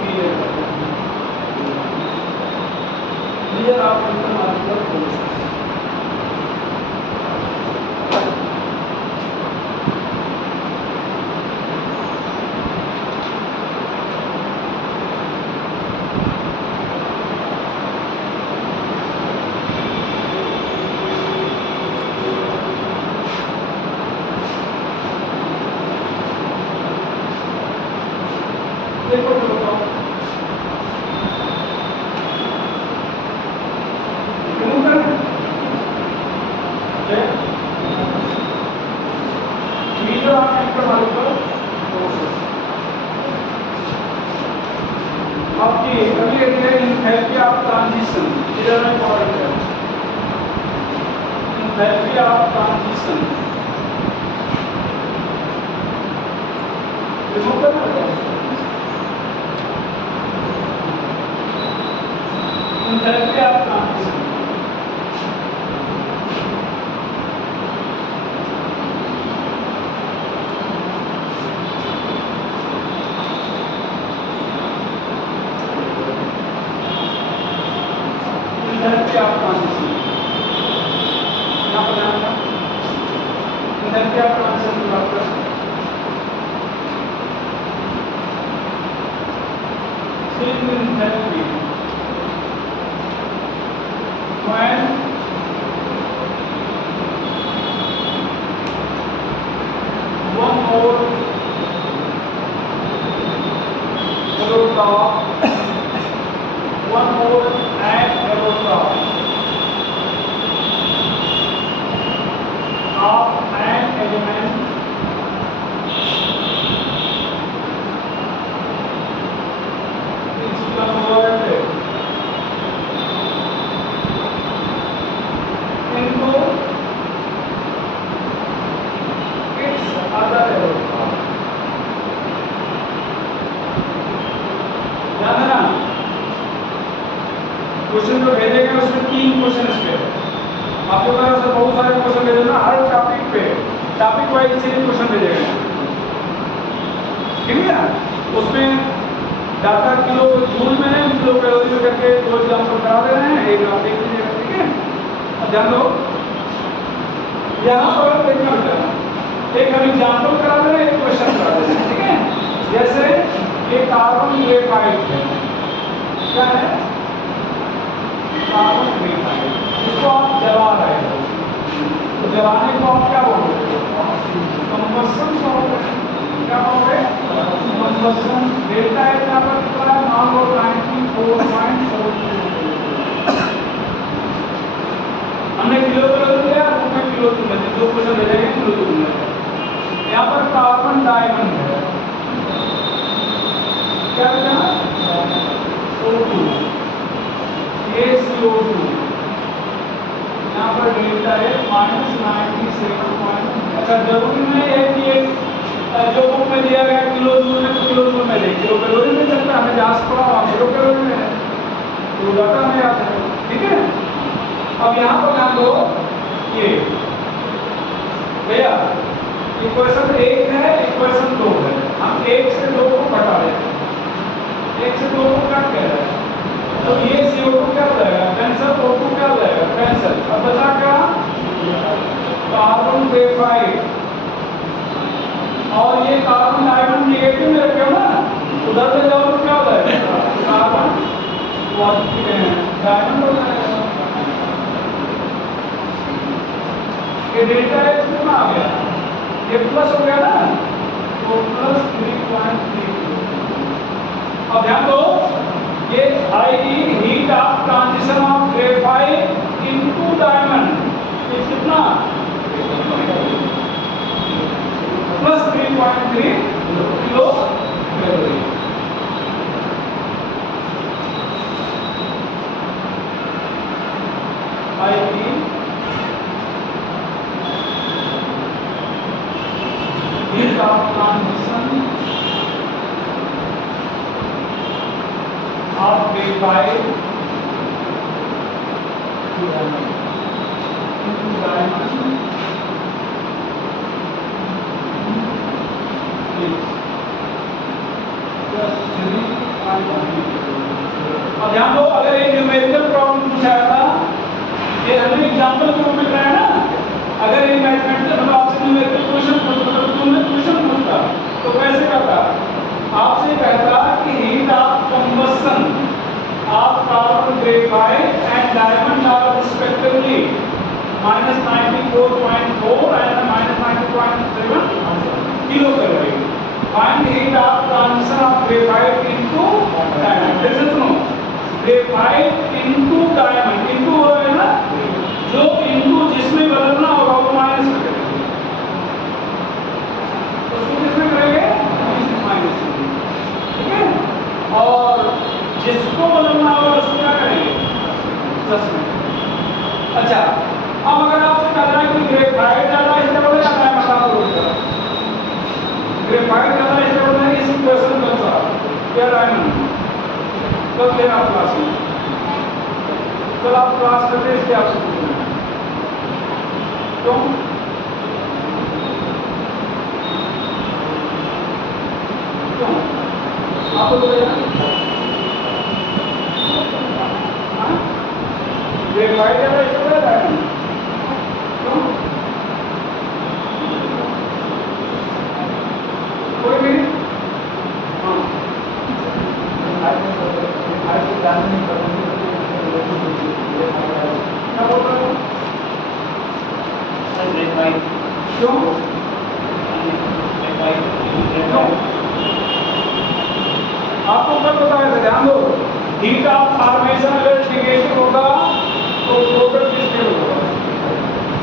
मेजर करते हैं, measure of intermolecular force. Enthalpy of transition remove करना है enthalpy of transition enthalpy of transition यहाँ पर ध्यान रखना एंथैल्पी ऑफ ट्रांजिशन की बात करें change in enthalpy when one mole below top, one mole and below top of an element is converted into its other element. ध्यान देना question जो भेजेंगे उसमें 3 क्वेश्चन इसके आपको अगर ऐसे बहुत सारे क्वेश्चन भेजे ना हर टॉपिक पे टॉपिक वाइज 3 क्वेश्चन भेजेंगे ठीक है ना उसमें डाटा किलो जूल में किलो कैलोरी में करके 2 एग्जाम्पल करा दे रहे हैं एक आप देख लीजिएगा ठीक है अब ध्यान दो यहाँ पर देखना बेटा एक हम एग्जाम्पल करा दे रहे हैं एक क्वेश्चन करा दे रहे हैं ठीक है जैसे ये कार्बन ग्रेफाइट है क्या है कार्बन ग्रेफाइट इसको आप जला रहे हो तो जलाने को आप क्या बोलोगे कंबशन क्या बोलोगे कंबशन डेल्टा है यहाँ पर कितना है मान लो 94.42 हमने किलो कैलोरी लिया उसमें किलो जूल में जो क्वेश्चन ले जाएंगे किलो जूल में यहाँ पर कार्बन डायमंड है क्या बना O2 ये CO2 यहाँ पर डेल्टा है -97. अच्छा जरूरी नहीं है कि ये जो बुक में दिया गया किलो जूल में तो किलो जूल में ले किलो कैलोरी में चलता है हमें जहाँ पड़ा वहाँ किलो कैलोरी में है तो डाटा में आता है ठीक है अब यहाँ पर ध्यान दो ये भैया इक्वेशन 1 है इक्वेशन 2 है हम 1 से 2 को घटा देते हैं 1 से 2 को काट कह रहे हैं तो ये CO2 क्या हो जाएगा कैंसर O2 क्या हो जाएगा कैंसर अब बचा क्या कार्बन ग्रेफाइट और ये कार्बन डायमंड नेगेटिव में रखे हो ना उधर ले जाओ तो क्या हो जाएगा कार्बन डायमंड हो जाएगा ये डेल्टा H कितना आ गया ये प्लस हो गया ना तो प्लस 3.3 अब ध्यान दो ये i heat of transition of graphite into diamond ये कितना plus 3.3 kilo calorie i heat of transition of graphite into diamond is plus 3.3. अब ध्यान दो अगर एक न्यूमेरिकल प्रॉब्लम पूछा था ये हमने एग्जांपल के रूप में कराया ना अगर ये मैथमेटिकल मतलब आपसे न्यूमेरिकल क्वेश्चन पूछता तो कैसे करता आपसे कहता कि heat of combustion of carbon graphite and diamond are respectively -94.4 and -90.7 kilo calorie find heat of transition of graphite into diamond जैसे सुनो ग्रेफाइट इनटू डायमंड इनटू हो रहा है ना जो इनटू जिसमें बदलना होगा वो माइनस में करेंगे उसको किसमें करेंगे माइनस ठीक है और जिसको बदलना होगा उसको क्या करेंगे प्लस में अच्छा अब अगर आपसे कह रहा है कि क्वेश्चन कल था क्या डायमंड कल थे आप क्लास में, कल आप क्लास करते इसलिए आपसे पूछना है क्यों? क्यों आपको ग्रेफाइट है इसको डायमंड क्यों? कोई भी क्या बोल रहे हो? सर ग्रेफाइट क्यों? क्यों? आपको कल बताया था, ध्यान दो, हीट ऑफ फॉर्मेशन अगर नेगेटिव होगा तो प्रोडक्ट स्टेबल होगा।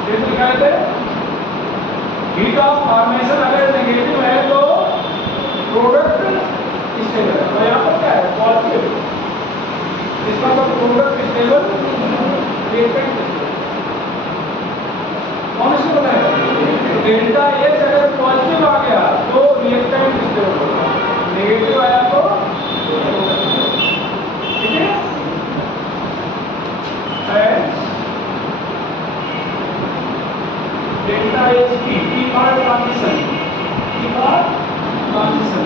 ये लिखा है हीट ऑफ फॉर्मेशन अगर नेगेटिव है तो प्रोडक्ट स्टेबल है। तो यहाँ पर क्या है पॉजिटिव, इसका मतलब प्रोडक्ट स्टेबल, रिएक्टेंट स्टेबल। कौन सी बताया? डेल्टा एच अगर पॉजिटिव आ गया तो रिएक्टेंट स्टेबल होगा, नेगेटिव आया तो ठीक है। Delta H P for transition, P for transition.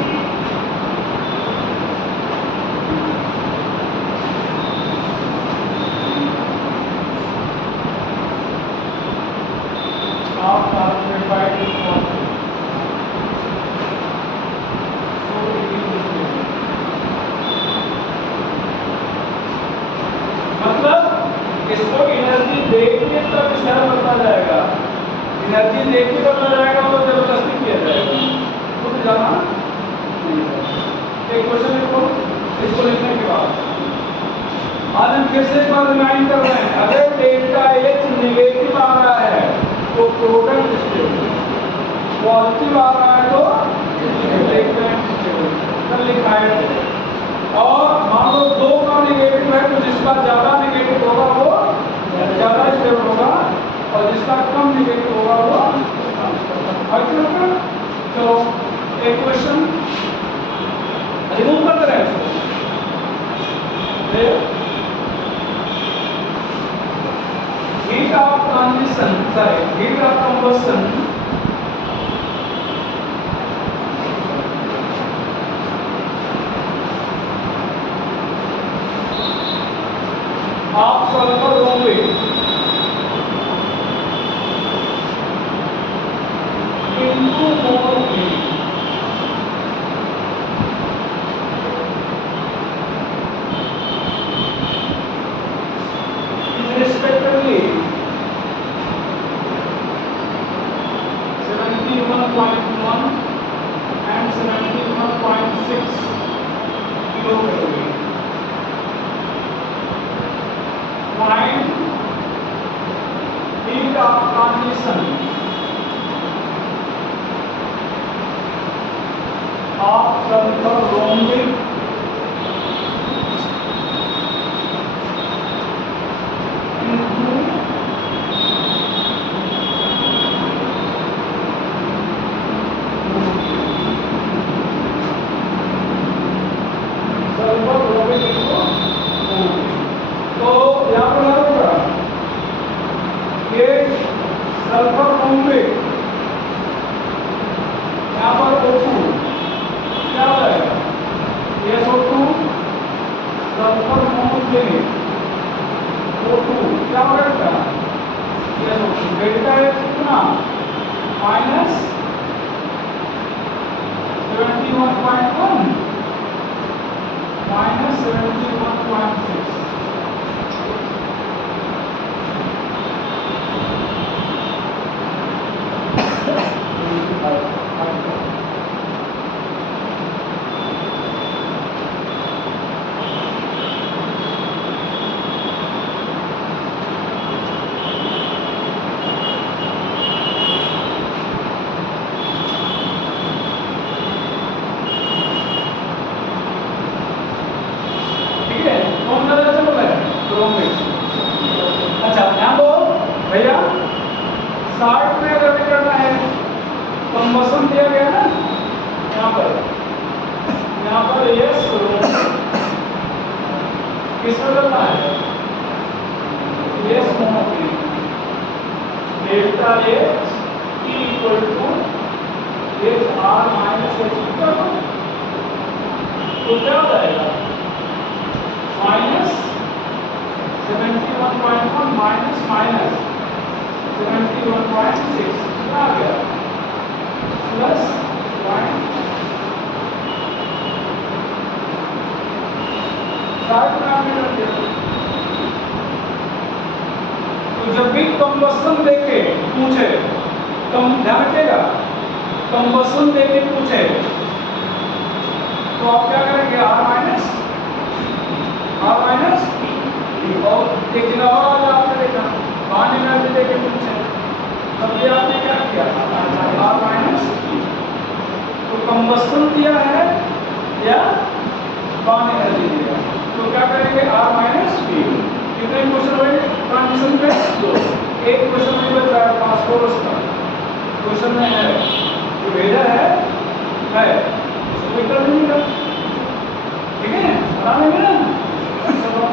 आप ग्रेफाइट मतलब इसको एनर्जी देके तब सेल बनता जाएगा, एनर्जी देके बनता जाएगा तो जबरदस्ती किया जाएगा, तो जाना नहीं है। एक क्वेश्चन लिखो, इसको लिखने के बाद आज हम फिर से एक बार रिमाइंड कर रहे हैं, अगर डेल्टा एच नेगेटिव आ रहा है तो प्रोडक्ट स्टेबल, पॉजिटिव आ रहा है तो रिएक्टेंट स्टेबल, कल लिखा है। और मान लो दो का नेगेटिव है तो जिसका ज्यादा नेगेटिव होगा वो ज्यादा स्टेबल होगा और जिसका कम नेगेटिव होगा वो चलो एक क्वेश्चन रिमूव करते रहे। Heat of transition, sorry heat of combustion of sulfur only into mole heat is respectively 71.1 and 71.6 kilocalorie. Find heat of transition of sulfur bromide into sulfur bromide into तो यहाँ पर क्या होगा, ये सल्फर ब्रोमाइड यहाँ पर O2 क्या हो जाएगा, SO2 सल्फर ब्रोमाइड O2 क्या हो जाएगा, SO2 डेल्टा एच कितना माइनस 71.1 माइनस 71.6। अच्छा यहाँ दो भैया, 60 में अगर करना है कंबसन दिया गया ना यहाँ पर यहाँ पर यस किस में करना है, यस मोनोक्लिक delta H T equal to H R minus H का, तो क्या हो जाएगा माइनस 71.1 माइनस माइनस 71.6 आ गया प्लस 0.5 तो जब भी कंबसन देके पूछे, ध्यान रखिएगा, कंबसन देके पूछे तो आप क्या करेंगे, आर माइनस और एक जगह और आप करेगा बाहर एनर्जी देके पूछे, तब ये आपने क्या किया आर माइनस, तो कंबसन दिया है या बाहर एनर्जी दिया, तो क्या करेंगे आर माइनस बी। कितने क्वेश्चन हुए ट्रांजिशन पे, दो, एक क्वेश्चन में बच रहा है फास्फोरस का, क्वेश्चन में है जो भेजा है उसको कर दीजिएगा, ठीक है, बना लेंगे ना। चलो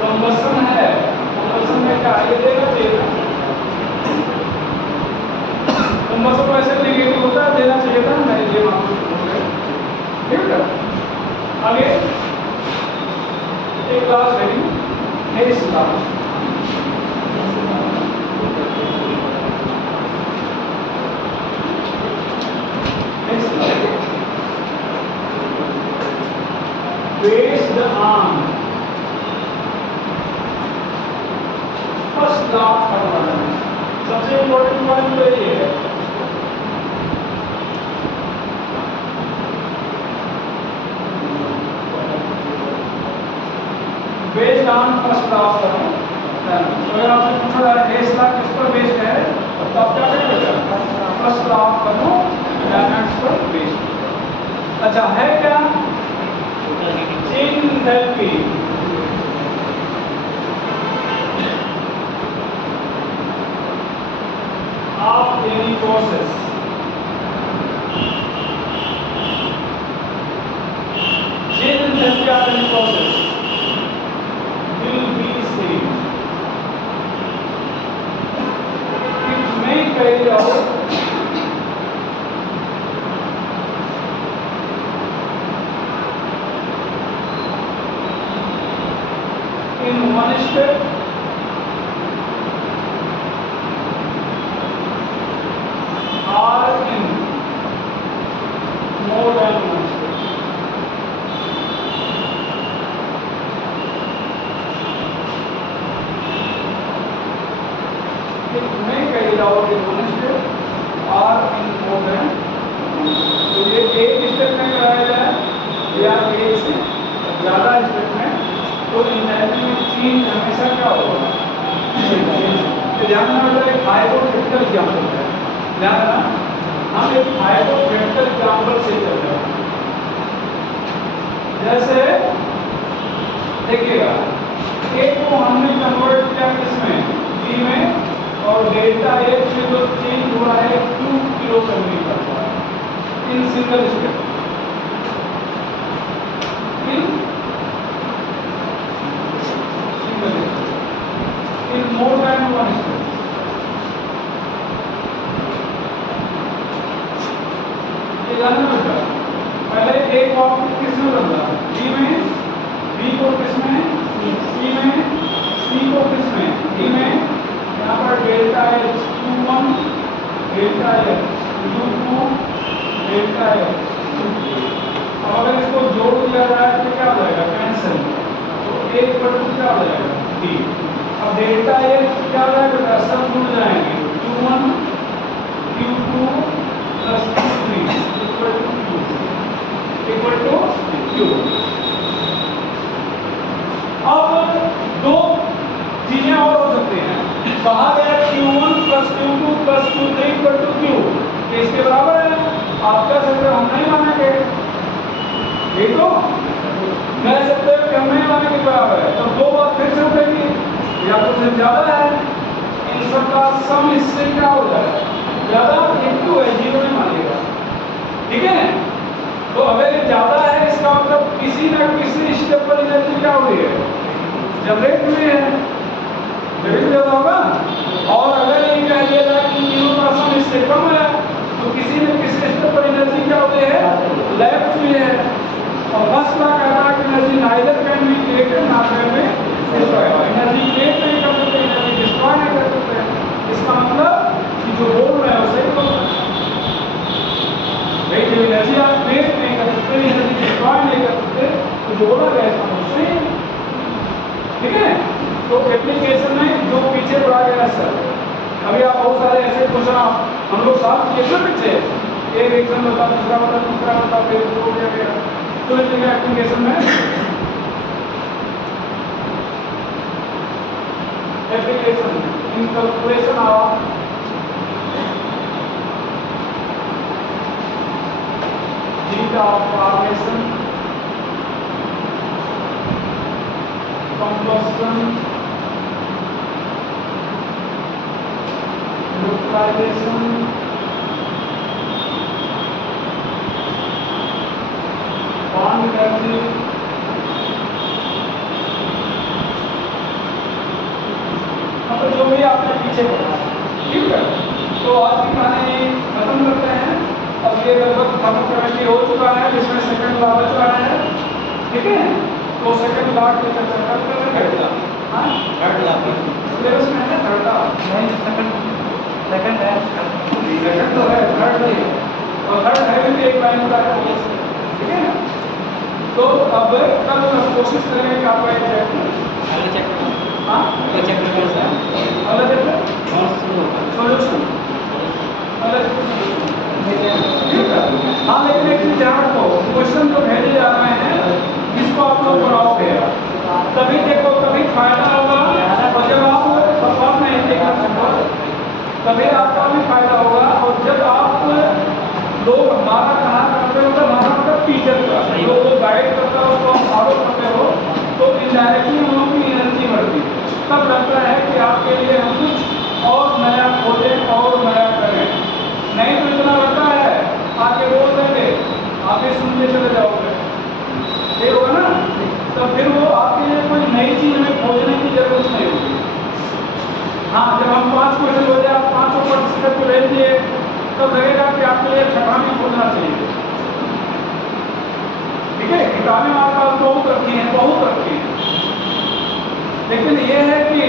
कंबसन है, कंबसन में क्या ये देगा कंबसन को ऐसे नेगेटिव होता है, देना चाहिए था, नहीं दे ठीक है। आगे एक क्लास रेडी है, इस class based on first law of thermodynamics, सबसे इम्पोर्टेंट पॉइंट तो ये है, based on first law of thermodynamics. अगर आपसे पूछा जाए बेस लॉ किस पर बेस्ड है, तो आप क्या करेंगे, फर्स्ट लॉ ऑफ थर्मोडायनामिक्स पर बेस्ड। अच्छा है क्या, enthalpy of any process change enthalpy of any process will be same, it may carry out in one step or in more than one step. It may carry out in one step or in more than one step. तो ये एक step में कराया जाए या एक से ज़्यादा स्टेप में, तो एंथैल्पी में चेंज हमेशा क्या होगा, ध्यान में एक हाइपोथेटिकल एग्जांपल है, ध्यान रखना, हम एक हाइपोथेटिकल एग्जांपल से चल रहे हैं। जैसे देखिएगा, एक को हमने कन्वर्ट किया किसमें, बी में, और डेल्टा एच से जो चेंज हुआ है 2 किलो कैलोरी का in single step, in more than one step. ये जानना बेटा, पहले एक ऑब्जेक्ट किसमें बदला, बी में, बी को किसमें, सी में, सी को किसमें, डी में, यहाँ पर delta H Q1, delta H Q2, delta H Q3। अब अगर इसको जोड़ दिया जाए तो क्या हो जाएगा, कैंसिल, तो एक पर क्या हो जाएगा, डी। अब डेल्टा एच क्या हो जाएगा, सब जुड़ जाएंगे, Q1 Q2 plus Q3 equal to Q। अब दो चीजें और हो सकती हैं, कहा गया Q1 plus Q2 plus Q3 equal to Q, इसके बराबर है, आप कह सकते हो हम नहीं मानेंगे, ये तो कह सकते हो कि हम नहीं मानेंगे बराबर है, तो दो बात फिर से उठेगी, या तो फिर ज़्यादा है, इन सब का सम इससे क्या हो जाएगा, ज़्यादा इंटू है, जीरो में मानिएगा, ठीक है। तो अगर ये ज़्यादा है इसका मतलब किसी ना किसी स्टेप पर एनर्जी क्या हुई है, जनरेट हुई है, जनरेट ज़्यादा होगा। और अगर ये कह दिया जाए कि तीनों का सम इससे कम है तो किसी न किसी स्टेप पर एनर्जी क्या हुई है, लैप्स हुई है। और फर्स्ट का कहना है कि energy neither can be created not can be destroyed, energy create नहीं कर सकते, एनर्जी डिस्ट्रॉय नहीं कर सकते। इसका मतलब कि जो बोल रहे हैं उसे बोल रहे हैं भाई, जो एनर्जी आप क्रिएट नहीं कर सकते, एनर्जी डिस्ट्रॉय नहीं कर सकते, तो जो बोला गया इसका मतलब सही है, ठीक है। तो एप्लीकेशन में जो पीछे बढ़ा गया सर, अभी आप बहुत सारे ऐसे क्वेश्चन हम लोग सॉल्व किए थे पीछे, एक एग्जाम बता, दूसरा बता, तीसरा बता, फिर हो गया। तो इस जगह एप्लीकेशन में application in calculation of heat of formation, combustion, neutralization, bond energy, मतलब जो भी आपने पीछे पढ़ा, ठीक है। तो आज की कहानी खत्म करते हैं। अब ये लगभग थर्मोकेमिस्ट्री हो चुका है, जिसमें सेकंड लॉ बच रहा है, ठीक है। तो सेकंड लॉ की चर्चा करते हैं। थर्ड लॉ, हाँ थर्ड लॉ सिलेबस में है थर्ड लॉ नहीं, सेकंड है, सेकंड तो है, थर्ड नहीं है। और थर्ड है भी एक लाइन का है, ठीक है। तो अब कल कोशिश करेंगे कि आपका एक अगला चैप्टर, हाँ अगला चैप्टर कौन सा है? अगला चैप्टर सॉल्यूशन, हाँ। लेकिन एक चीज ध्यान रखो, क्वेश्चन जो भेजे जा रहे हैं इसको आप लोग बनाओगे, तभी देखो तभी फायदा होगा। और जब आप परफॉर्म नहीं देखना, तभी आपका भी फायदा होगा। और जब आप लोग हमारा कहा करते हो, मतलब हमारा टीचर का जो वो गाइड करता है उसको आप फॉलो करते हो, तो इनडायरेक्टली हम लोग की एनर्जी बढ़ती है। तब लगता है कि आपके लिए हम कुछ और नया खोजें और नया करें, नहीं तो इतना लगता है आगे बोल देंगे, आप ही सुन के चले जाओगे, ये होगा ना। तो फिर वो आपके लिए कोई नई चीज़ में खोजने की जरूरत नहीं होगी। हाँ, जब हम 5 क्वेश्चन हो जाए, आप 5 पार्टिसिपेंट को भेज दिए, तब लगेगा कि आपके लिए छठा भी खोजना चाहिए, ठीक है। किताबें हमारे पास बहुत रखी हैं, बहुत रखी हैं, लेकिन ये है कि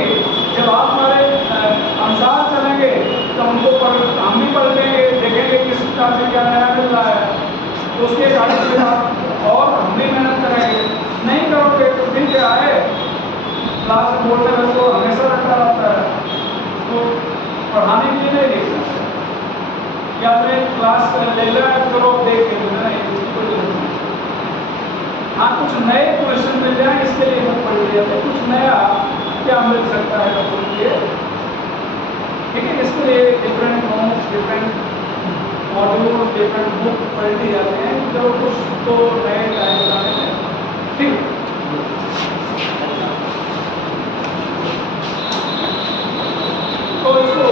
जब आप हमारे अनुसार चलेंगे तो हमको हम भी पढ़ लेंगे, देखेंगे किस प्रकार से क्या नया मिल रहा है, तो उसके कारण फिर आप और हम भी मेहनत करेंगे। नहीं करोगे तो फिर क्या है, क्लास में बोलते रहो तो हमेशा रखा रहता है, तो पढ़ाने के लिए नहीं देखना, या तो एक क्लास ले लो, चलो देख के नहीं। हाँ, कुछ नए क्वेश्चन मिल जाए इसके लिए मत पढ़ लिया, तो कुछ नया क्या मिल सकता है बच्चों के लिए, ठीक है। इसके लिए different notes, different module, different book पढ़ ली जाते हैं, जब कुछ तो नए टाइप का है, ठीक। तो इसको